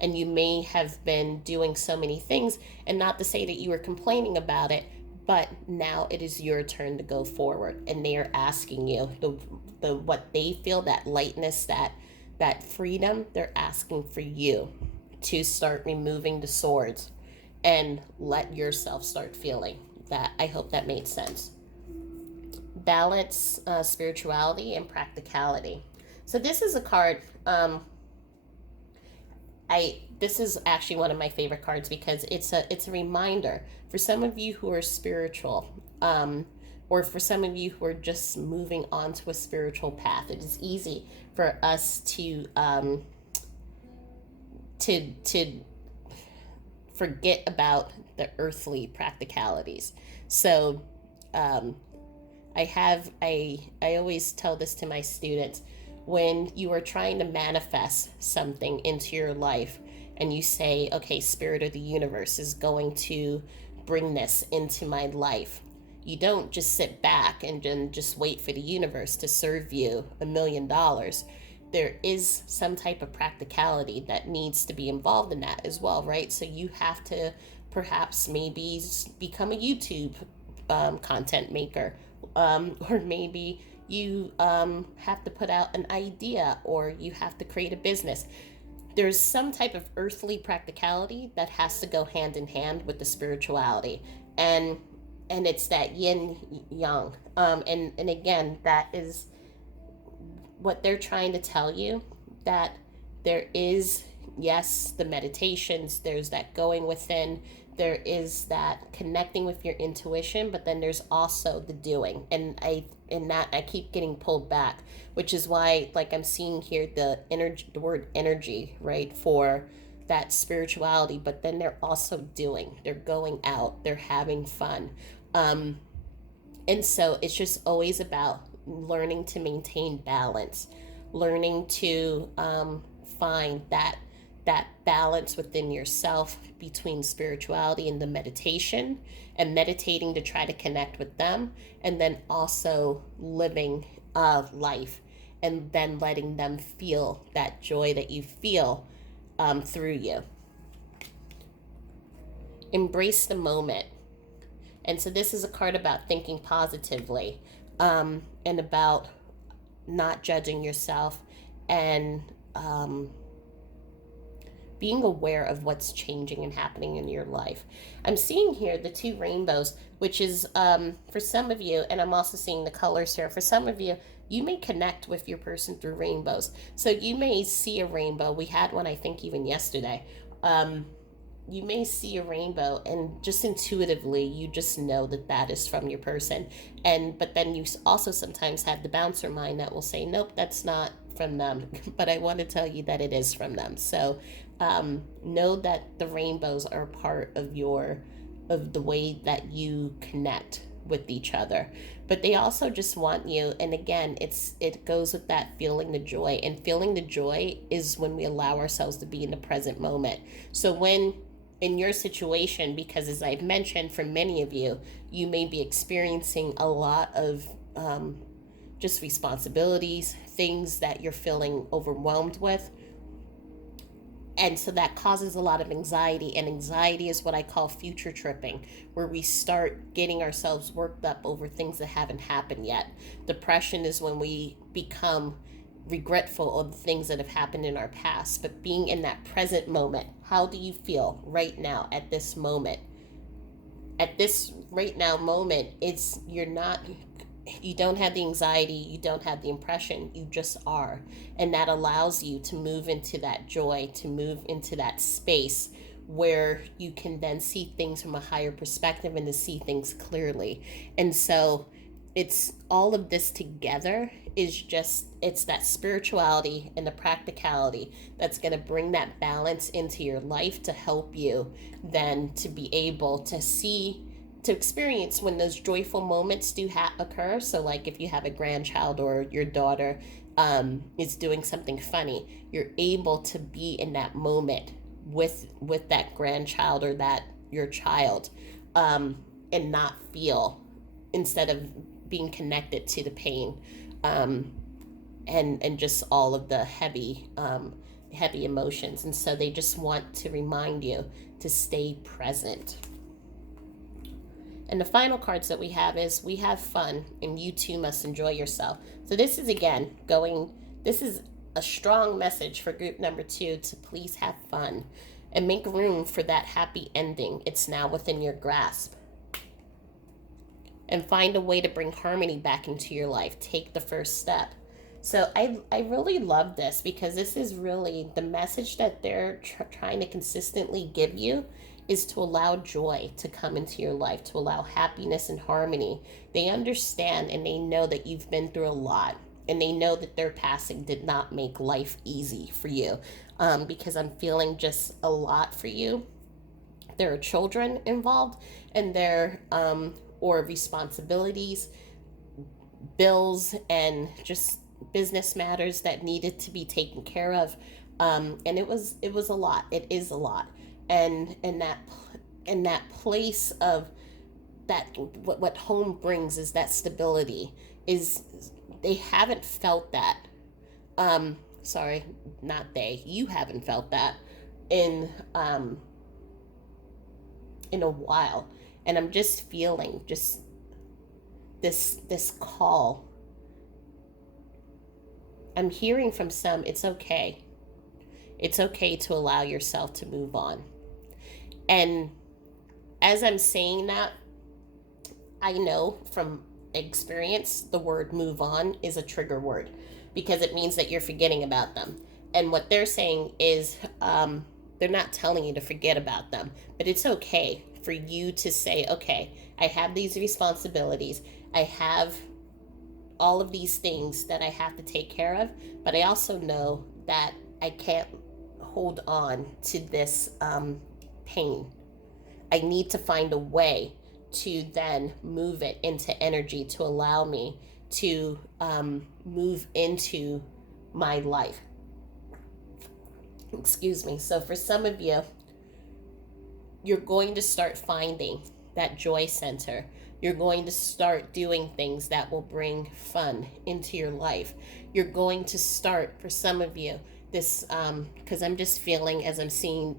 and you may have been doing so many things, and not to say that you were complaining about it, but now it is your turn to go forward, and they are asking you the what they feel, that lightness, that freedom, they're asking for you to start removing the swords and let yourself start feeling that. I hope that made sense. Balance, spirituality, and practicality. So this is a card. This is actually one of my favorite cards, because it's a reminder for some of you who are spiritual, or for some of you who are just moving on to a spiritual path. It is easy for us to forget about the earthly practicalities. So I always tell this to my students. When you are trying to manifest something into your life and you say, okay, Spirit of the universe is going to bring this into my life, You don't just sit back and then just wait for the universe to serve you $1 million. There is some type of practicality that needs to be involved in that as well, right? So you have to perhaps maybe become a YouTube content maker, or maybe you have to put out an idea, or you have to create a business. There's some type of earthly practicality that has to go hand in hand with the spirituality, and it's that yin yang, and again, that is what they're trying to tell you, that there is, yes, the meditations, there's that going within, there is that connecting with your intuition, but then there's also the doing. And I keep getting pulled back, which is why, like, I'm seeing here the energy, the word energy, right, for that spirituality, but then they're also doing, they're going out, they're having fun. um and so it's just always about learning to maintain balance, learning to find that balance within yourself between spirituality and the meditation, and meditating to try to connect with them, and then also living life, and then letting them feel that joy that you feel through you. Embrace the moment. And so this is a card about thinking positively, and about not judging yourself, and being aware of what's changing and happening in your life. I'm seeing here the two rainbows, which is, for some of you, and I'm also seeing the colors here. For some of you, you may connect with your person through rainbows. So you may see a rainbow. We had one, I think, even yesterday. You may see a rainbow, and just intuitively you just know that that is from your person. And but then you also sometimes have the bouncer mind that will say, nope, that's not from them. But I want to tell you that it is from them. So know that the rainbows are part of the way that you connect with each other. But they also just want you, and again, it goes with that feeling the joy. And feeling the joy is when we allow ourselves to be in the present moment. So when in your situation, because as I've mentioned, for many of you, you may be experiencing a lot of just responsibilities, things that you're feeling overwhelmed with. And so that causes a lot of anxiety. And anxiety is what I call future tripping, where we start getting ourselves worked up over things that haven't happened yet. Depression is when we become regretful of the things that have happened in our past. But being in that present moment, how do you feel right now at this moment? At this right now moment, you don't have the anxiety, you don't have the impression, you just are. And that allows you to move into that joy, to move into that space where you can then see things from a higher perspective and to see things clearly. And so it's all of this together, is just, it's that spirituality and the practicality that's going to bring that balance into your life to help you then to be able to see, to experience when those joyful moments do occur. So like if you have a grandchild, or your daughter is doing something funny, you're able to be in that moment with that grandchild or that your child, and not feel, instead of being connected to the pain, and just all of the heavy emotions. And so they just want to remind you to stay present. And the final cards that we have is, we have fun and you too must enjoy yourself. So this is, again, this is a strong message for group number 2 to please have fun and make room for that happy ending. It's now within your grasp. And find a way to bring harmony back into your life. Take the first step. So I really love this, because this is really the message that they're trying to consistently give you, is to allow joy to come into your life, to allow happiness and harmony. They understand and they know that you've been through a lot, and they know that their passing did not make life easy for you, because I'm feeling just a lot for you. There are children involved, and or responsibilities, bills, and just business matters that needed to be taken care of. And it was a lot. It is a lot. And in that place of that what home brings is that stability. Is they haven't felt that. Sorry, not they. You haven't felt that in in a while, and I'm just feeling just this call. I'm hearing from some. It's okay. It's okay to allow yourself to move on. And as I'm saying that, I know from experience the word move on is a trigger word because it means that you're forgetting about them. And what they're saying is they're not telling you to forget about them, but it's okay for you to say, okay, I have these responsibilities. I have all of these things that I have to take care of, but I also know that I can't hold on to this pain. I need to find a way to then move it into energy to allow me to move into my life. Excuse me. So for some of you, you're going to start finding that joy center. You're going to start doing things that will bring fun into your life. You're going to start, for some of you, this, because I'm just feeling as I'm seeing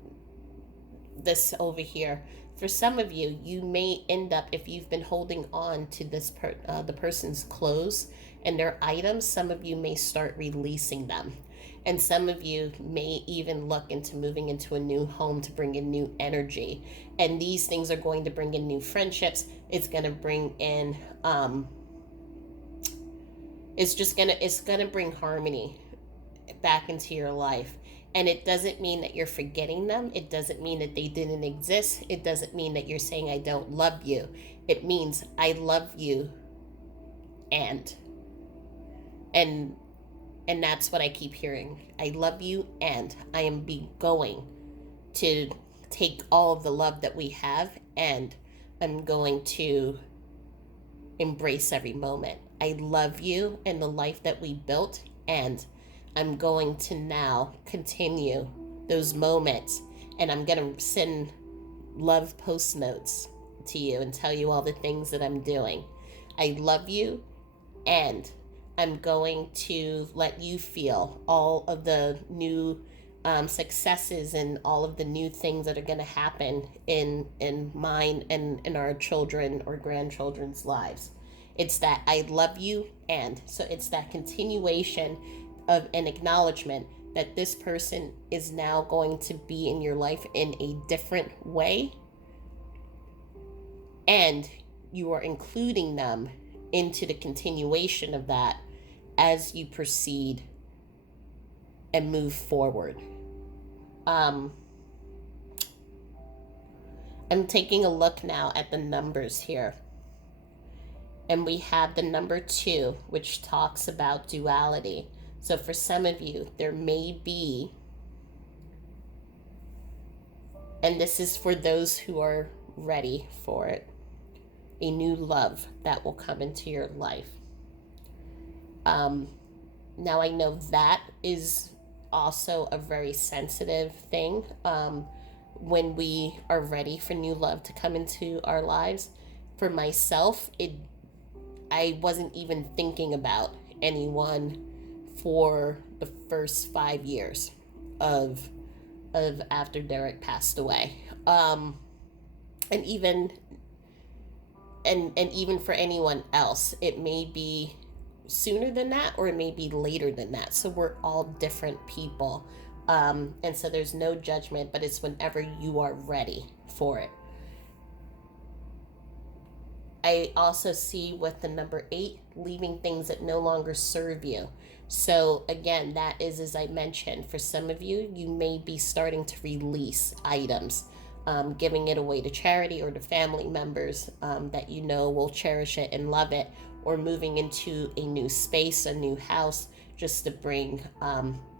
this over here, for some of you, you may end up, if you've been holding on to the person's clothes and their items, some of you may start releasing them. And some of you may even look into moving into a new home to bring in new energy. And these things are going to bring in new friendships. It's going to bring in, it's going to bring harmony back into your life. And it doesn't mean that you're forgetting them. It doesn't mean that they didn't exist. It doesn't mean that you're saying, I don't love you. It means I love you and that's what I keep hearing. I love you and I am going to take all of the love that we have and I'm going to embrace every moment. I love you and the life that we built, and I'm going to now continue those moments, and I'm going to send love post notes to you and tell you all the things that I'm doing. I love you, and I'm going to let you feel all of the new successes and all of the new things that are going to happen in mine and in our children or grandchildren's lives. It's that I love you, and so it's that continuation of an acknowledgement that this person is now going to be in your life in a different way, and you are including them into the continuation of that as you proceed and move forward. I'm taking a look now at the numbers here. And we have the number 2, which talks about duality. So for some of you, there may be, and this is for those who are ready for it, a new love that will come into your life. Now I know that is also a very sensitive thing when we are ready for new love to come into our lives. For myself, I wasn't even thinking about anyone for the first 5 years of after Derek passed away. And even for anyone else, it may be sooner than that or it may be later than that. So we're all different people. And so there's no judgment, but it's whenever you are ready for it. I also see with the number 8, leaving things that no longer serve you. So again, that is, as I mentioned, for some of you, you may be starting to release items, giving it away to charity or to family members that you know will cherish it and love it, or moving into a new space, a new house, just to bring,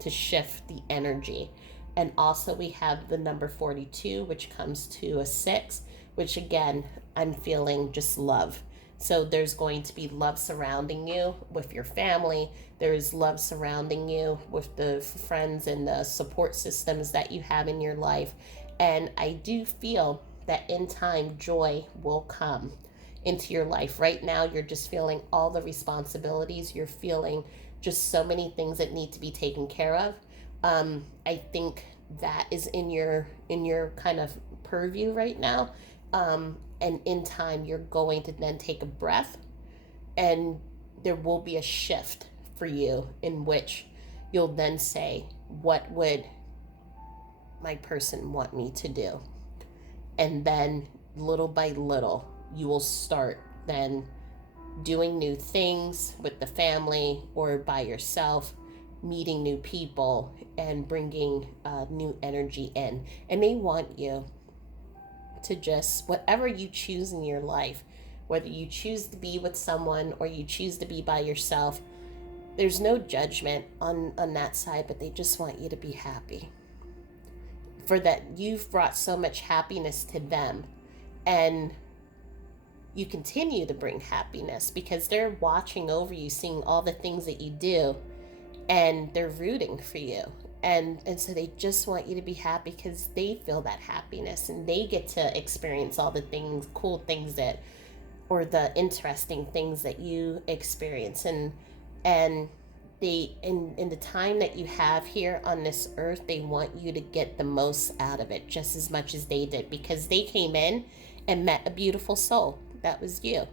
to shift the energy. And also we have the number 42, which comes to a 6, which again, I'm feeling just love. So there's going to be love surrounding you with your family. There's love surrounding you with the friends and the support systems that you have in your life. And I do feel that in time, joy will come. into your life. Right now, you're just feeling all the responsibilities. You're feeling just so many things that need to be taken care of. I think that is in your kind of purview right now. And in time, you're going to then take a breath, and there will be a shift for you in which you'll then say, what would my person want me to do? And then little by little, you will start then doing new things with the family or by yourself, meeting new people and bringing new energy in. And they want you to just, whatever you choose in your life, whether you choose to be with someone or you choose to be by yourself, there's no judgment on that side, but they just want you to be happy. For that, you've brought so much happiness to them, and you continue to bring happiness because they're watching over you, seeing all the things that you do, and they're rooting for you. And so they just want you to be happy because they feel that happiness and they get to experience all the things, cool things that, or the interesting things that you experience. And they, in the time that you have here on this earth, they want you to get the most out of it just as much as they did, because they came in and met a beautiful soul. That was you.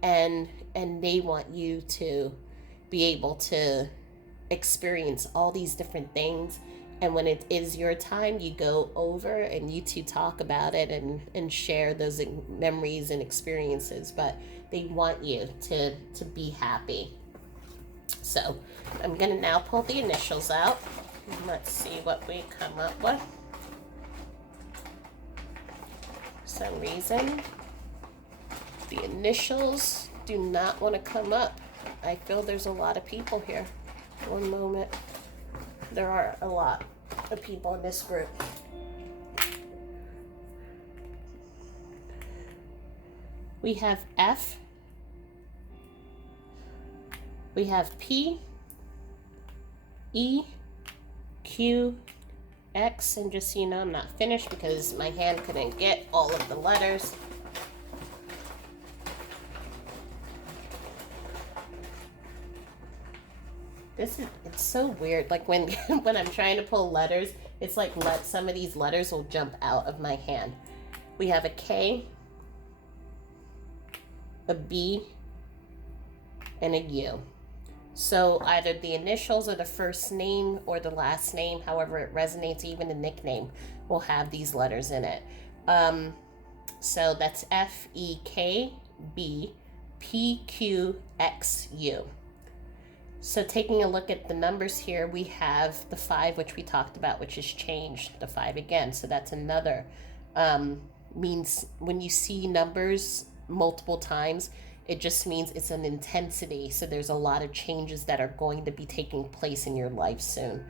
And they want you to be able to experience all these different things. And when it is your time, you go over and you two talk about it and share those memories and experiences. But they want you to be happy. So I'm going to now pull the initials out. Let's see what we come up with. For some reason, the initials do not want to come up. I feel there's a lot of people here. One moment. There are a lot of people in this group. We have F. We have P, E, Q, X, and just so you know, I'm not finished because my hand couldn't get all of the letters. It's so weird. Like when when I'm trying to pull letters, it's like some of these letters will jump out of my hand. We have a K, a B, and a U. So either the initials or the first name or the last name, however it resonates, even a nickname, will have these letters in it. So that's F, E, K, B, P, Q, X, U. So taking a look at the numbers here, we have the 5, which we talked about, which has changed, the 5 again. So that's another, means when you see numbers multiple times, it just means it's an intensity. So there's a lot of changes that are going to be taking place in your life soon.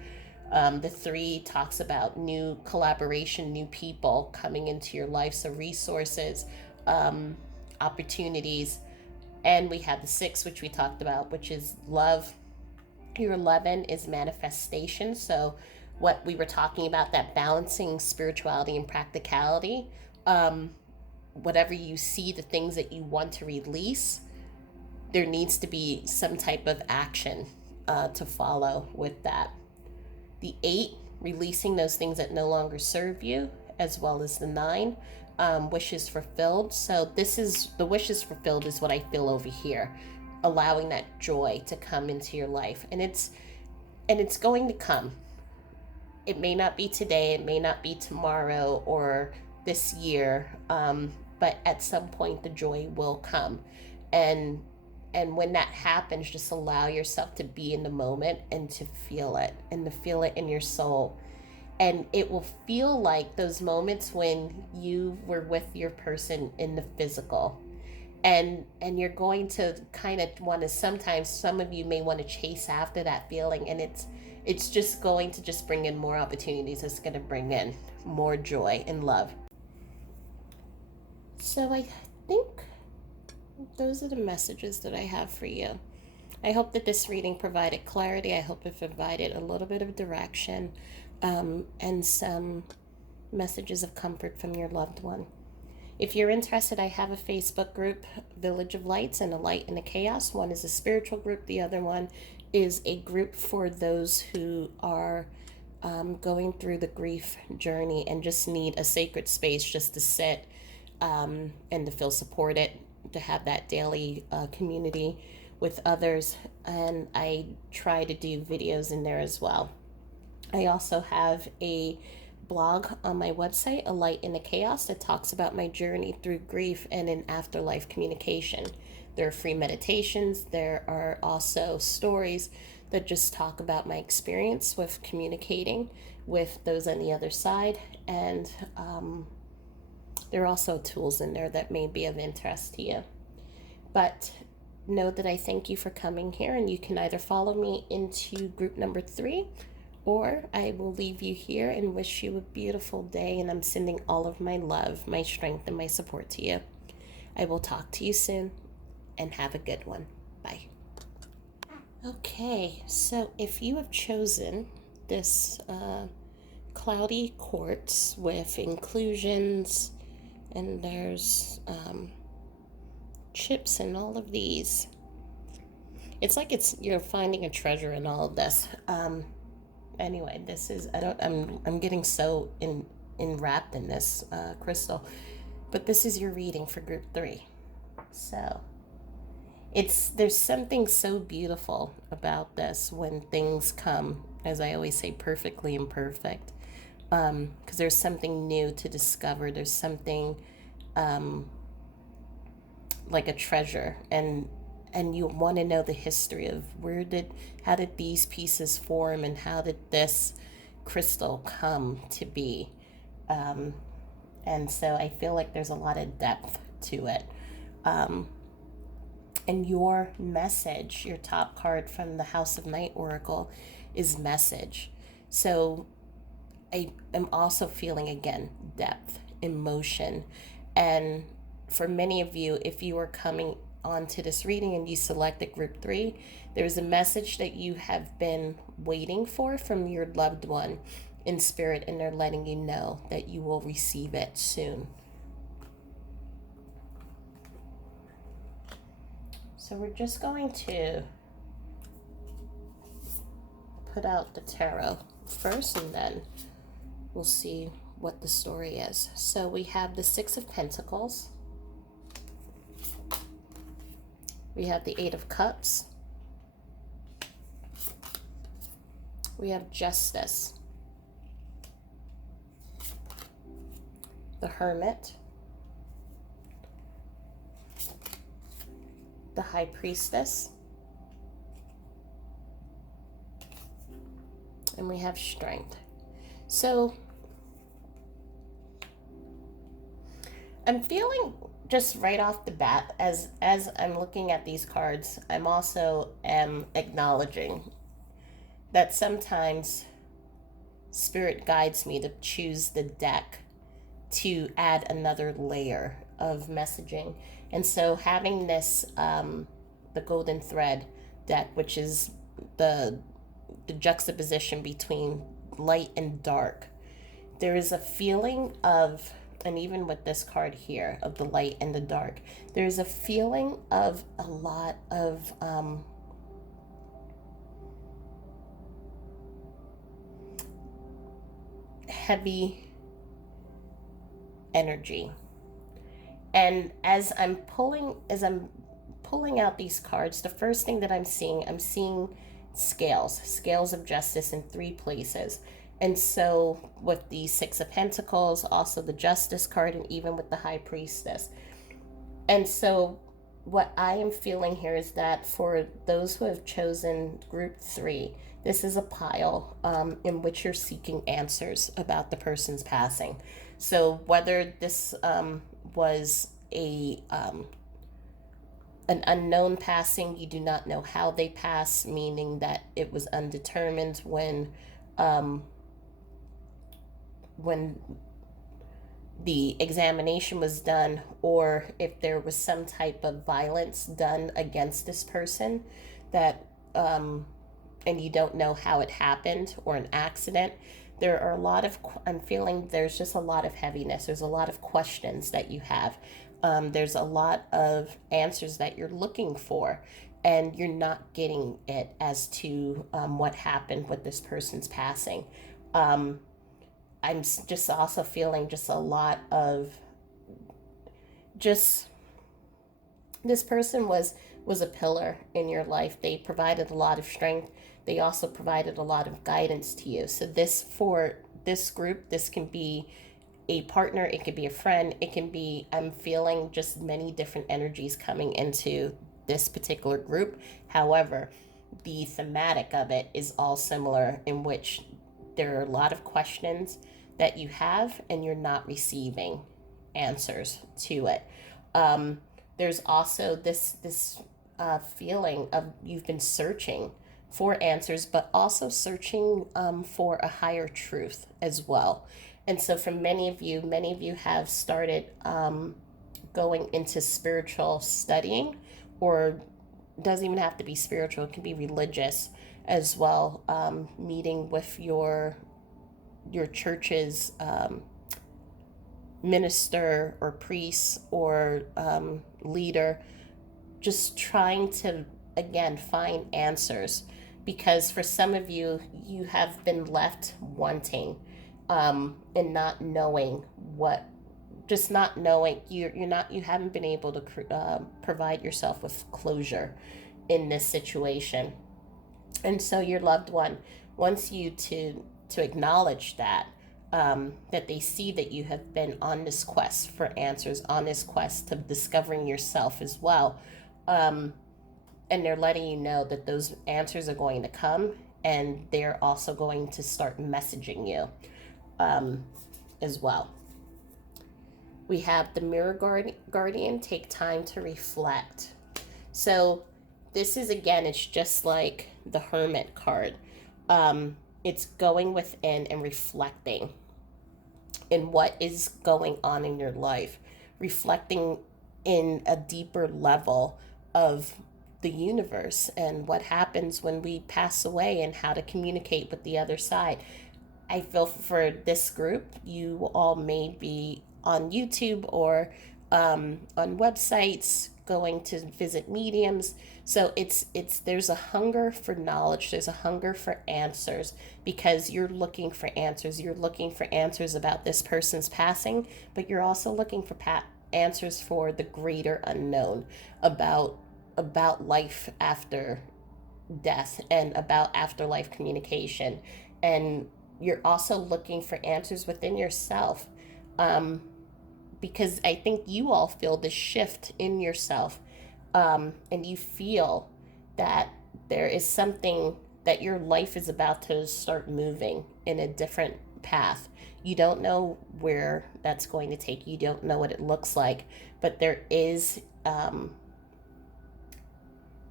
The 3 talks about new collaboration, new people coming into your life. So resources, opportunities. And we have the 6, which we talked about, which is love. Your 11 is manifestation. So what we were talking about, that balancing spirituality and practicality. Whatever you see, the things that you want to release, there needs to be some type of action to follow with that. The 8, releasing those things that no longer serve you, as well as the 9, wishes fulfilled. So this is the wishes fulfilled is what I feel over here, allowing that joy to come into your life, and it's going to come. It may not be today, it may not be tomorrow or this year, but at some point the joy will come. And when that happens, just allow yourself to be in the moment and to feel it, and to feel it in your soul. And it will feel like those moments when you were with your person in the physical. And you're going to kind of want to, sometimes some of you may want to chase after that feeling, and it's just going to just bring in more opportunities. It's going to bring in more joy and love. So I think those are the messages that I have for you. I hope that this reading provided clarity. I hope it provided a little bit of direction, and some messages of comfort from your loved one. If you're interested, I have a Facebook group, Village of Lights, and a Light in the Chaos. One is a spiritual group. The other one is a group for those who are going through the grief journey and just need a sacred space just to sit and to feel supported, to have that daily community with others. And I try to do videos in there as well. I also have a blog on my website, A Light in the Chaos, that talks about my journey through grief and in afterlife communication. There are free meditations. There are also stories that just talk about my experience with communicating with those on the other side. And there are also tools in there that may be of interest to you. But know that I thank you for coming here, and you can either follow me into group number 3, or I will leave you here and wish you a beautiful day, and I'm sending all of my love, my strength, and my support to you. I will talk to you soon, and have a good one. Bye. Okay, so if you have chosen this cloudy quartz with inclusions, and there's chips and all of these, it's like you're finding a treasure in all of this. Anyway, this is I'm getting so enwrapped in this crystal, but this is your reading for group 3. So there's something so beautiful about this when things come, as I always say, perfectly imperfect, because there's something new to discover. There's something like a treasure, and you want to know the history of how did these pieces form, and how did this crystal come to be. And so I feel like there's a lot of depth to it. And your message, your top card from the House of Night Oracle, is message. So I am also feeling, again, depth, emotion. And for many of you, if you are coming onto this reading and you selected group 3, there's a message that you have been waiting for from your loved one in spirit, and they're letting you know that you will receive it soon. So we're just going to put out the tarot first, and then we'll see what the story is. So we have the 6 of Pentacles. We have the 8 of Cups. We have Justice. The Hermit. The High Priestess. And we have Strength. So I'm feeling, just right off the bat, as I'm looking at these cards, I'm also acknowledging that sometimes Spirit guides me to choose the deck to add another layer of messaging. And so having this, the Golden Thread deck, which is the juxtaposition between light and dark, there is a feeling of, and even with this card here, of the light and the dark, there's a feeling of a lot of heavy energy. And as I'm pulling out these cards, the first thing that I'm seeing scales of justice in 3 places. And so with the 6 of Pentacles, also the Justice card, and even with the High Priestess. And so what I am feeling here is that for those who have chosen group 3, this is a pile in which you're seeking answers about the person's passing. So whether this was an unknown passing, you do not know how they passed, meaning that it was undetermined when the examination was done, or if there was some type of violence done against this person that and you don't know how it happened, or an accident, there are a lot of, I'm feeling there's just a lot of heaviness. There's a lot of questions that you have. There's a lot of answers that you're looking for, and you're not getting it as to what happened with this person's passing. Um, just also feeling just a lot of just, this person was a pillar in your life. They provided a lot of strength. They also provided a lot of guidance to you. So this, for this group, this can be a partner, it could be a friend, it can be, I'm feeling just many different energies coming into this particular group. However, the thematic of it is all similar, in which there are a lot of questions that you have and you're not receiving answers to it. Um, there's also this feeling of, you've been searching for answers, but also searching for a higher truth as well. And so, for many of you have started going into spiritual studying, or doesn't even have to be spiritual, it can be religious as well. Meeting with your church's minister or priest or leader, just trying to, again, find answers, because for some of you, you have been left wanting, and not knowing what, just not knowing, you're not, you haven't been able to provide yourself with closure in this situation. And so your loved one wants you to acknowledge that, that they see that you have been on this quest for answers, on this quest of discovering yourself as well. um, and they're letting you know that those answers are going to come, and they're also going to start messaging you um, as well. We have the mirror guardian, take time to reflect. So this is, again, it's just like the hermit card. It's going within and reflecting in what is going on in your life, reflecting in a deeper level of the universe and what happens when we pass away, and how to communicate with the other side. I feel for this group, you all may be on YouTube or on websites, going to visit mediums. So it's there's a hunger for knowledge. There's a hunger for answers, because you're looking for answers. You're looking for answers about this person's passing, but you're also looking for answers for the greater unknown, about life after death, and about afterlife communication. And you're also looking for answers within yourself, um, because I think you all feel this shift in yourself, and you feel that there is something, that your life is about to start moving in a different path. You don't know where that's going to take you, you don't know what it looks like, but there is,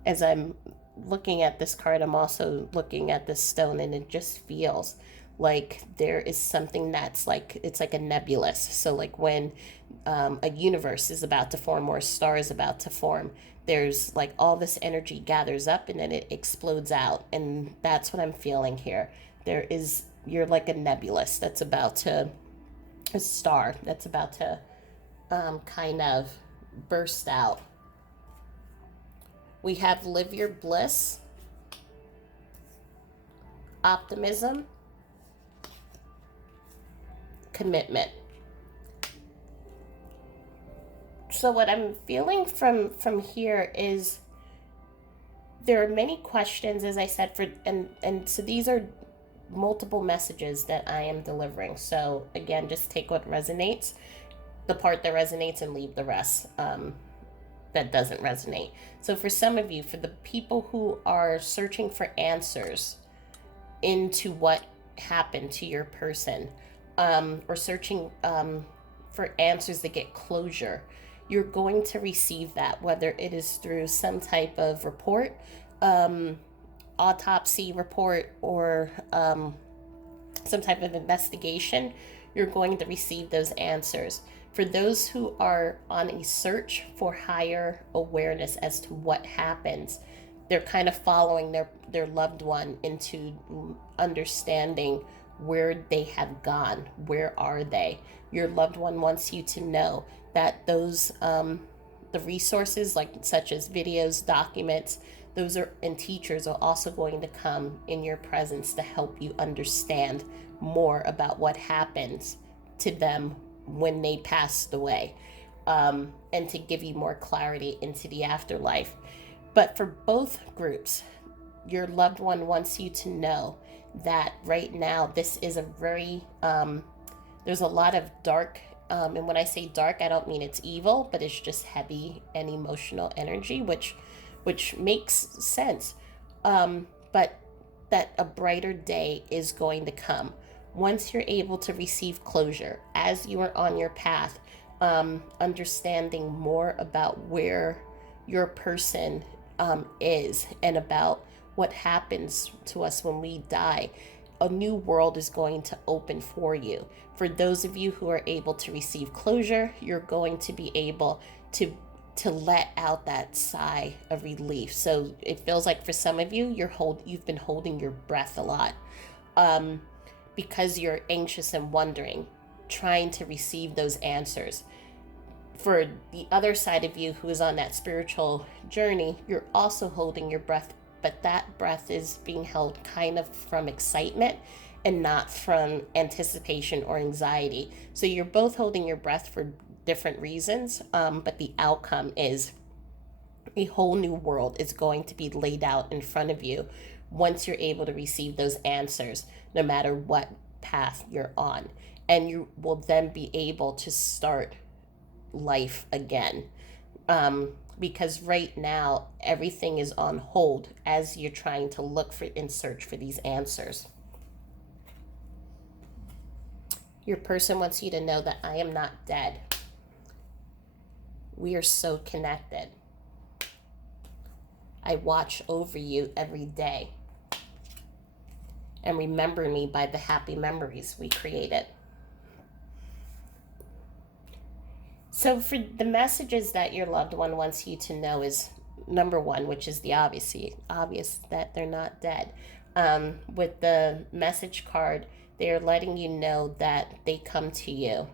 as I'm looking at this card, I'm also looking at this stone, and it just feels like there is something that's like, it's like a nebulous. So, like when a universe is about to form, or a star is about to form, there's like all this energy gathers up, and then it explodes out. And that's what I'm feeling here. You're like a nebulous that's about to, a star that's about to kind of burst out. We have live your bliss, optimism, commitment. So what I'm feeling from here is, there are many questions, as I said, for, and so these are multiple messages that I am delivering. So again, just take what resonates, the part that resonates, and leave the rest that doesn't resonate. So for some of you, for the people who are searching for answers into what happened to your person, or searching for answers that get closure, you're going to receive that, whether it is through some type of report, autopsy report, or some type of investigation. You're going to receive those answers. For those who are on a search for higher awareness as to what happens, they're kind of following their loved one into understanding where they have gone. Where are they? Your loved one wants you to know that those the resources, like such as videos, documents, those are, and teachers are also going to come in your presence to help you understand more about what happens to them when they passed away, and to give you more clarity into the afterlife. But for both groups, your loved one wants you to know that right now this is a very there's a lot of dark, and when I say dark, I don't mean it's evil, but it's just heavy and emotional energy, which makes sense. But that a brighter day is going to come once you're able to receive closure as you are on your path, understanding more about where your person is, and about what happens to us when we die. A new world is going to open for you. For those of you who are able to receive closure, you're going to be able to let out that sigh of relief. So it feels like for some of you, you've been holding your breath a lot, because you're anxious and wondering, trying to receive those answers. For the other side of you who is on that spiritual journey, you're also holding your breath, but that breath is being held kind of from excitement and not from anticipation or anxiety. So you're both holding your breath for different reasons, but the outcome is a whole new world is going to be laid out in front of you once you're able to receive those answers, no matter what path you're on. And you will then be able to start life again. Because right now, everything is on hold as you're trying to look for and search for these answers. Your person wants you to know that I am not dead. We are so connected. I watch over you every day. And remember me by the happy memories we created. So for the messages that your loved one wants you to know is number one, which is the obvious that they're not dead. With the message card, they are letting you know that they come to you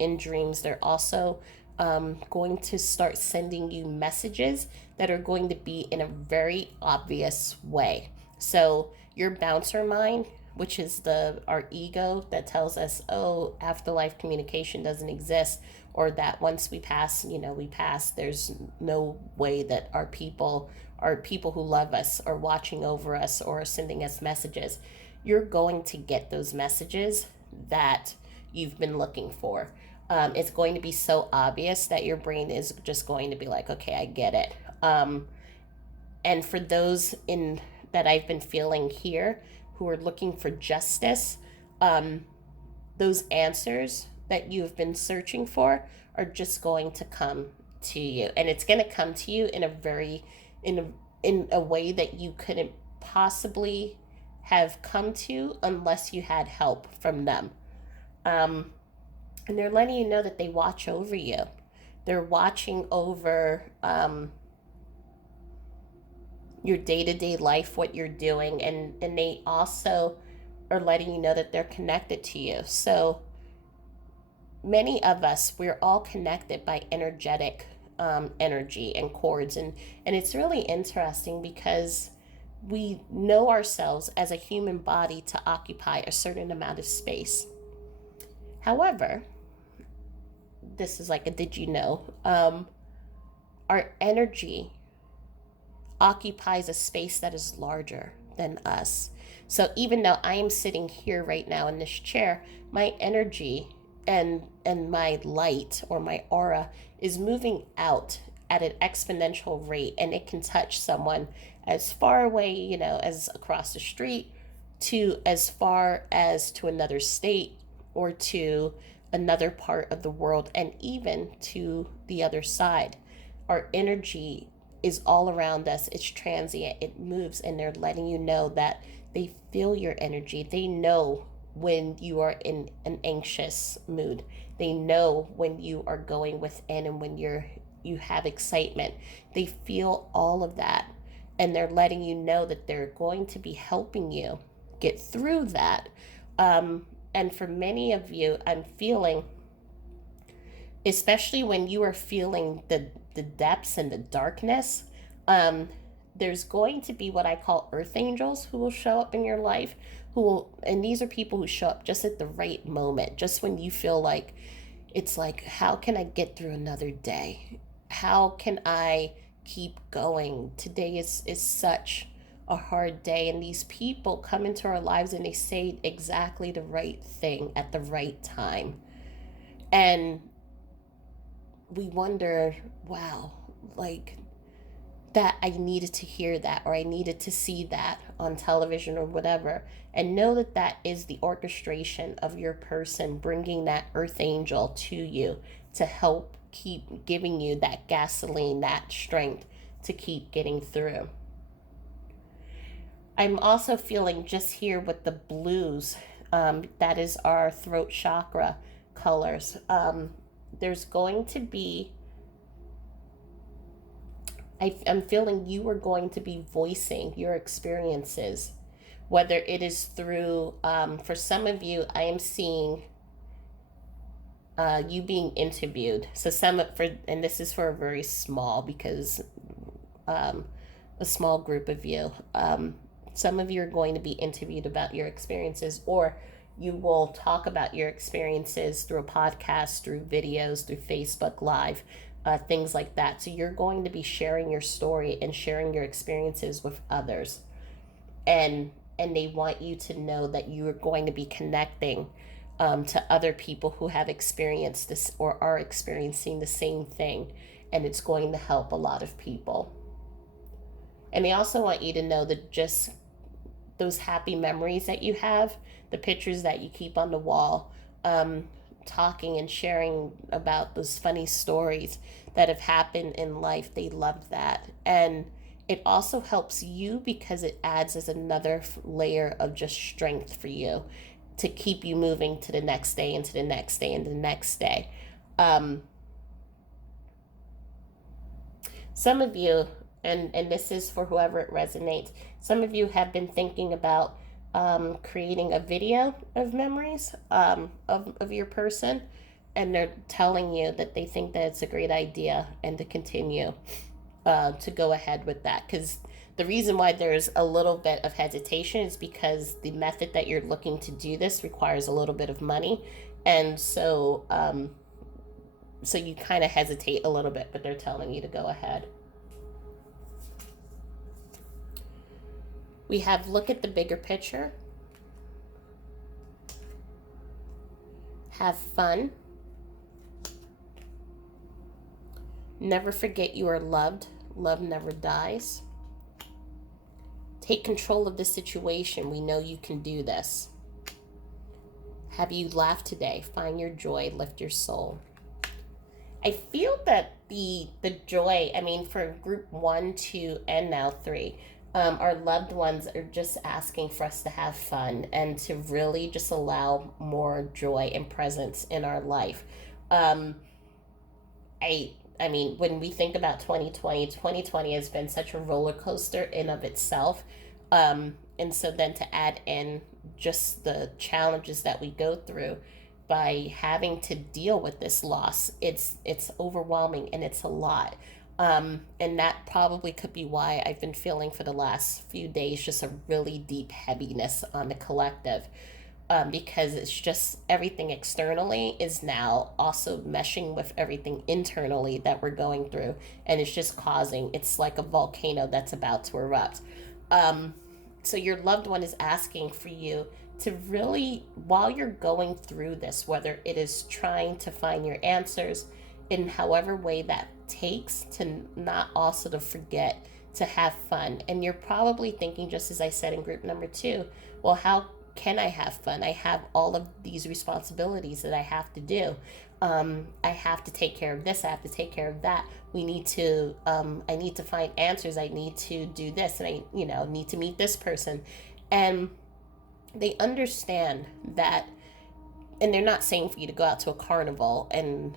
in dreams. They're also going to start sending you messages that are going to be in a very obvious way. So your bouncer mind, which is our ego that tells us, oh, afterlife communication doesn't exist, or that once we pass, we pass. There's no way that our people who love us are watching over us or sending us messages. You're going to get those messages that you've been looking for. It's going to be so obvious that your brain is just going to be like, okay, I get it. And for those that I've been feeling here who are looking for justice, those answers that you've been searching for are just going to come to you, and it's going to come to you in a way that you couldn't possibly have come to unless you had help from them. And they're letting you know that they watch over you. They're watching over your day-to-day life, what you're doing, and they also are letting you know that they're connected to you. So many of us, we're all connected by energetic energy and cords, and it's really interesting because we know ourselves as a human body to occupy a certain amount of space. However, this is like a did you know, our energy occupies a space that is larger than us. So even though I am sitting here right now in this chair, my energy and my light or my aura is moving out at an exponential rate, and it can touch someone as far away, as across the street, to as far as to another state or to another part of the world, and even to the other side. Our energy is all around us. It's transient, it moves, and they're letting you know that they feel your energy. They know when you are in an anxious mood. They know when you are going within and when you have excitement. They feel all of that, and they're letting you know that they're going to be helping you get through that, And for many of you, I'm feeling, especially when you are feeling the depths and the darkness, um, there's going to be what I call earth angels who will show up in your life, who will, and these are people who show up just at the right moment, just when you feel like, it's like, how can I get through another day? How can I keep going? Today is such a hard day. And these people come into our lives and they say exactly the right thing at the right time. And we wonder, wow, like, that I needed to hear that, or I needed to see that on television or whatever. And know that that is the orchestration of your person bringing that earth angel to you to help keep giving you that gasoline, that strength to keep getting through. I'm also feeling just here with the blues, that is our throat chakra colors. There's going to be, I'm feeling you are going to be voicing your experiences, whether it is through, for some of you, I am seeing you being interviewed. So and this is for a very small, because um, a small group of you. Some of you are going to be interviewed about your experiences, or you will talk about your experiences through a podcast, through videos, through Facebook Live, things like that. So you're going to be sharing your story and sharing your experiences with others. And they want you to know that you are going to be connecting to other people who have experienced this or are experiencing the same thing. And it's going to help a lot of people. And they also want you to know that just those happy memories that you have, the pictures that you keep on the wall, talking and sharing about those funny stories that have happened in life, they love that. And it also helps you because it adds as another layer of just strength for you to keep you moving to the next day and to the next day and the next day. Um, some of you, and this is for whoever it resonates, some of you have been thinking about creating a video of memories of your person, and they're telling you that they think that it's a great idea and to continue to go ahead with that. Because the reason why there's a little bit of hesitation is because the method that you're looking to do this requires a little bit of money. And so you kind of hesitate a little bit, but they're telling you to go ahead. We have look at the bigger picture, have fun, never forget you are loved, love never dies, take control of the situation, we know you can do this, have you laugh today, find your joy, lift your soul. I feel that the joy, I mean, for group 1, 2, and now 3, our loved ones are just asking for us to have fun and to really just allow more joy and presence in our life. Um, I mean, when we think about 2020 has been such a roller coaster in of itself. And so then to add in just the challenges that we go through by having to deal with this loss, it's overwhelming and it's a lot. And that probably could be why I've been feeling for the last few days just a really deep heaviness on the collective, because it's just everything externally is now also meshing with everything internally that we're going through, and it's just causing, it's like a volcano that's about to erupt. Um, so your loved one is asking for you to really, while you're going through this, whether it is trying to find your answers in however way that takes, to not also to forget to have fun. And you're probably thinking, just as I said in group number 2, well, how can I have fun? I have all of these responsibilities that I have to do. I have to take care of this. I have to take care of that. I need to find answers. I need to do this, and need to meet this person. And they understand that, and they're not saying for you to go out to a carnival and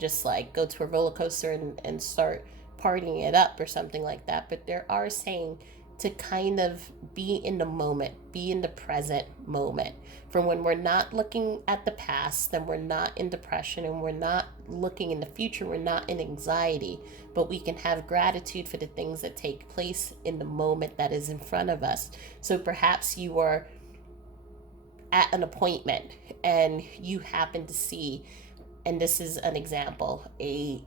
just like go to a roller coaster and start partying it up or something like that. But they are saying to kind of be in the moment, be in the present moment. For when we're not looking at the past, then we're not in depression, and we're not looking in the future, we're not in anxiety, but we can have gratitude for the things that take place in the moment that is in front of us. So perhaps you are at an appointment and you happen to see, and this is an example, a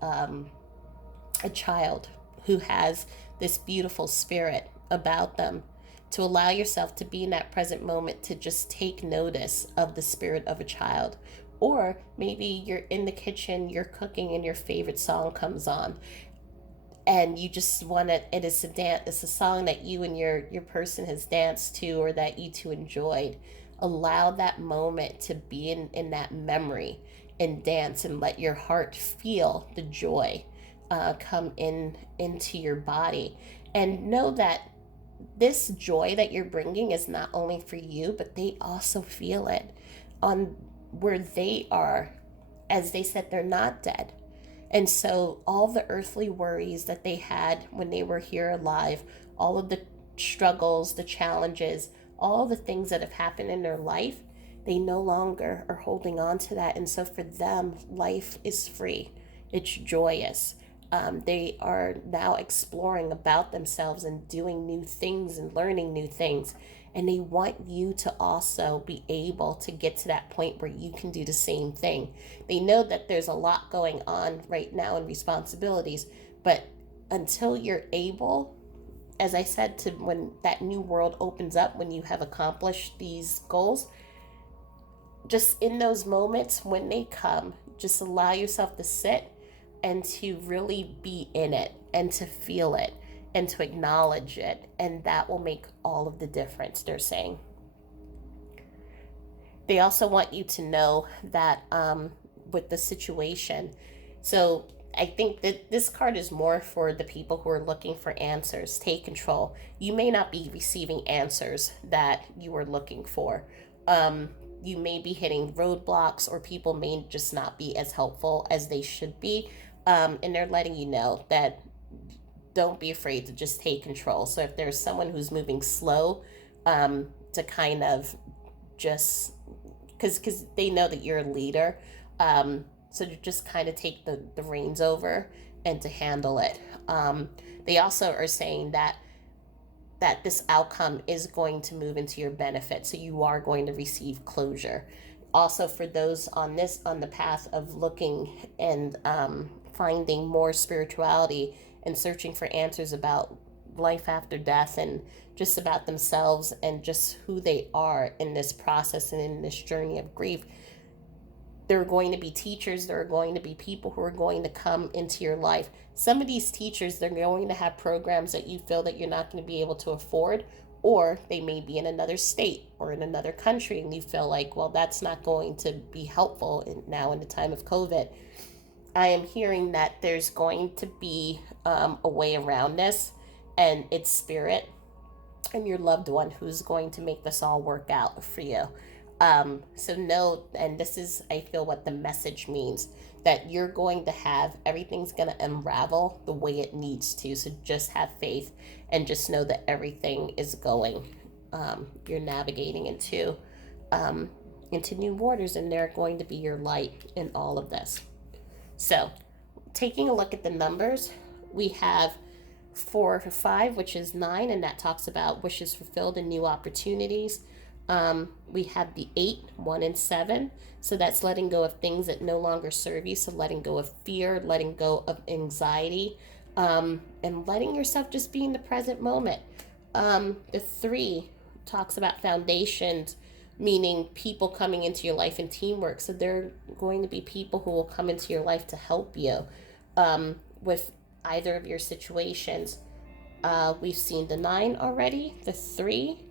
child who has this beautiful spirit about them, to allow yourself to be in that present moment, to just take notice of the spirit of a child. Or maybe you're in the kitchen, you're cooking, and your favorite song comes on, and you just want to, it is a dance, it's a song that you and your person has danced to, or that you two enjoyed. Allow that moment to be in that memory, and dance, and let your heart feel the joy come into your body, and know that this joy that you're bringing is not only for you, but they also feel it on where they are. As they said, they're not dead. And so all the earthly worries that they had when they were here alive, all of the struggles, the challenges, all the things that have happened in their life, they no longer are holding on to that. And so for them, life is free. It's joyous. They are now exploring about themselves and doing new things and learning new things. And they want you to also be able to get to that point where you can do the same thing. They know that there's a lot going on right now and responsibilities, but until you're able, as I said, to when that new world opens up, when you have accomplished these goals, just in those moments when they come, just allow yourself to sit and to really be in it, and to feel it, and to acknowledge it. And that will make all of the difference, they're saying. They also want you to know that with the situation, so I think that this card is more for the people who are looking for answers. Take control. You may not be receiving answers that you are looking for. You may be hitting roadblocks, or people may just not be as helpful as they should be. And they're letting you know that don't be afraid to just take control. So if there's someone who's moving slow, to kind of just, because they know that you're a leader, so to just kind of take the reins over and to handle it. They also are saying that this outcome is going to move into your benefit, so you are going to receive closure. Also, for those on the path of looking and finding more spirituality and searching for answers about life after death, and just about themselves and just who they are in this process and in this journey of grief, there are going to be teachers, there are going to be people who are going to come into your life. Some of these teachers, they're going to have programs that you feel that you're not going to be able to afford, or they may be in another state or in another country, and you feel like, well, that's not going to be helpful now in the time of COVID. I am hearing that there's going to be a way around this, and it's spirit and your loved one who's going to make this all work out for you. So know, and this is, I feel, what the message means, that you're going to have, everything's going to unravel the way it needs to. So just have faith and just know that everything is going, you're navigating into new waters, and they're going to be your light in all of this. So taking a look at the numbers, we have 4 to 5, which is 9, and that talks about wishes fulfilled and new opportunities. We have the 8, 1, and 7. So that's letting go of things that no longer serve you. So letting go of fear, letting go of anxiety, and letting yourself just be in the present moment. The 3 talks about foundations, meaning people coming into your life and teamwork. So there are going to be people who will come into your life to help you with either of your situations. We've seen the 9 already, the 3,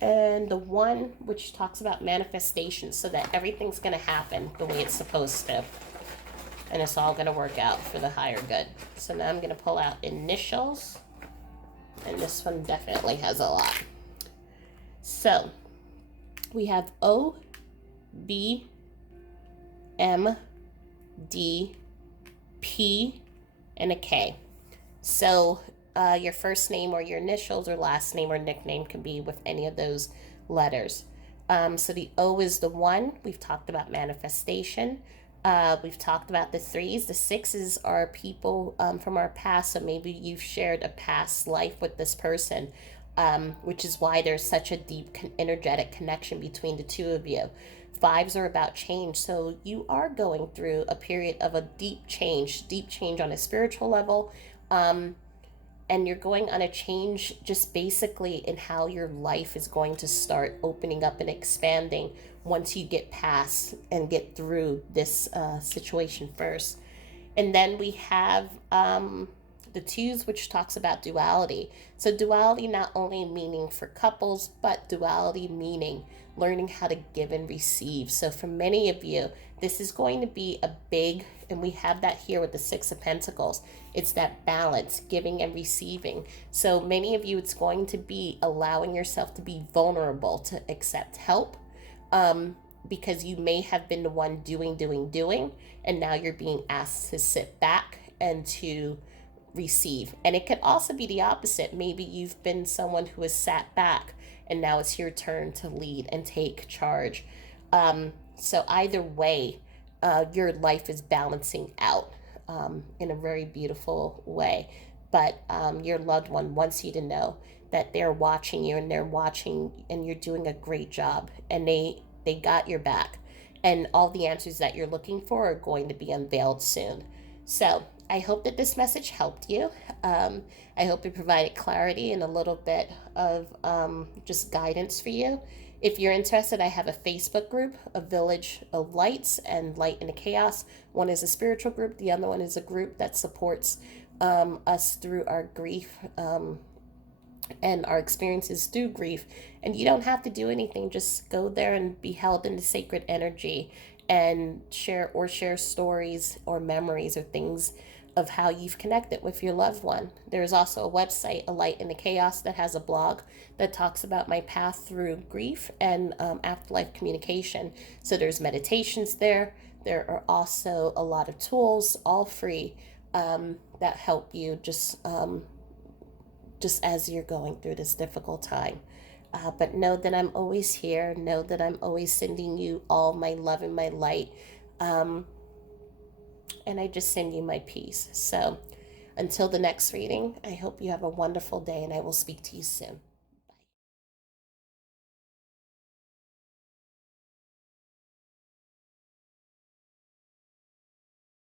and the 1, which talks about manifestation, so that everything's going to happen the way it's supposed to, and it's all going to work out for the higher good. So now I'm going to pull out initials, and this one definitely has a lot. So we have O, B, M, D, P, and a K. So your first name or your initials, or last name or nickname can be with any of those letters. So the O is the one. We've talked about manifestation. We've talked about the threes. The sixes are people from our past. So maybe you've shared a past life with this person, which is why there's such a deep energetic connection between the two of you. Fives are about change. So you are going through a period of a deep change on a spiritual level. And you're going on a change just basically in how your life is going to start opening up and expanding once you get past and get through this situation first. And then we have the twos, which talks about duality. So, duality not only meaning for couples, but duality meaning learning how to give and receive. So, for many of you, this is going to be a big, and we have that here with the Six of Pentacles. It's that balance, giving and receiving. So, many of you, it's going to be allowing yourself to be vulnerable, to accept help. Because you may have been the one doing, and now you're being asked to sit back and to receive. And it could also be the opposite. Maybe you've been someone who has sat back, and now it's your turn to lead and take charge. So either way, your life is balancing out in a very beautiful way. But your loved one wants you to know that they're watching you, and they're watching, and you're doing a great job, and they got your back, and all the answers that you're looking for are going to be unveiled soon. So I hope that this message helped you. I hope it provided clarity and a little bit of just guidance for you. If you're interested, I have a Facebook group, a Village of Lights and Light in the Chaos. One is a spiritual group. The other one is a group that supports us through our grief and our experiences through grief. And you don't have to do anything. Just go there and be held in the sacred energy and share stories or memories or things of how you've connected with your loved one. There's also a website, A Light in the Chaos, that has a blog that talks about my path through grief and afterlife communication. So there's meditations there. There are also a lot of tools, all free, that help you just as you're going through this difficult time. But know that I'm always here. Know that I'm always sending you all my love and my light. And I just send you my peace. So until the next reading, I hope you have a wonderful day, and I will speak to you soon.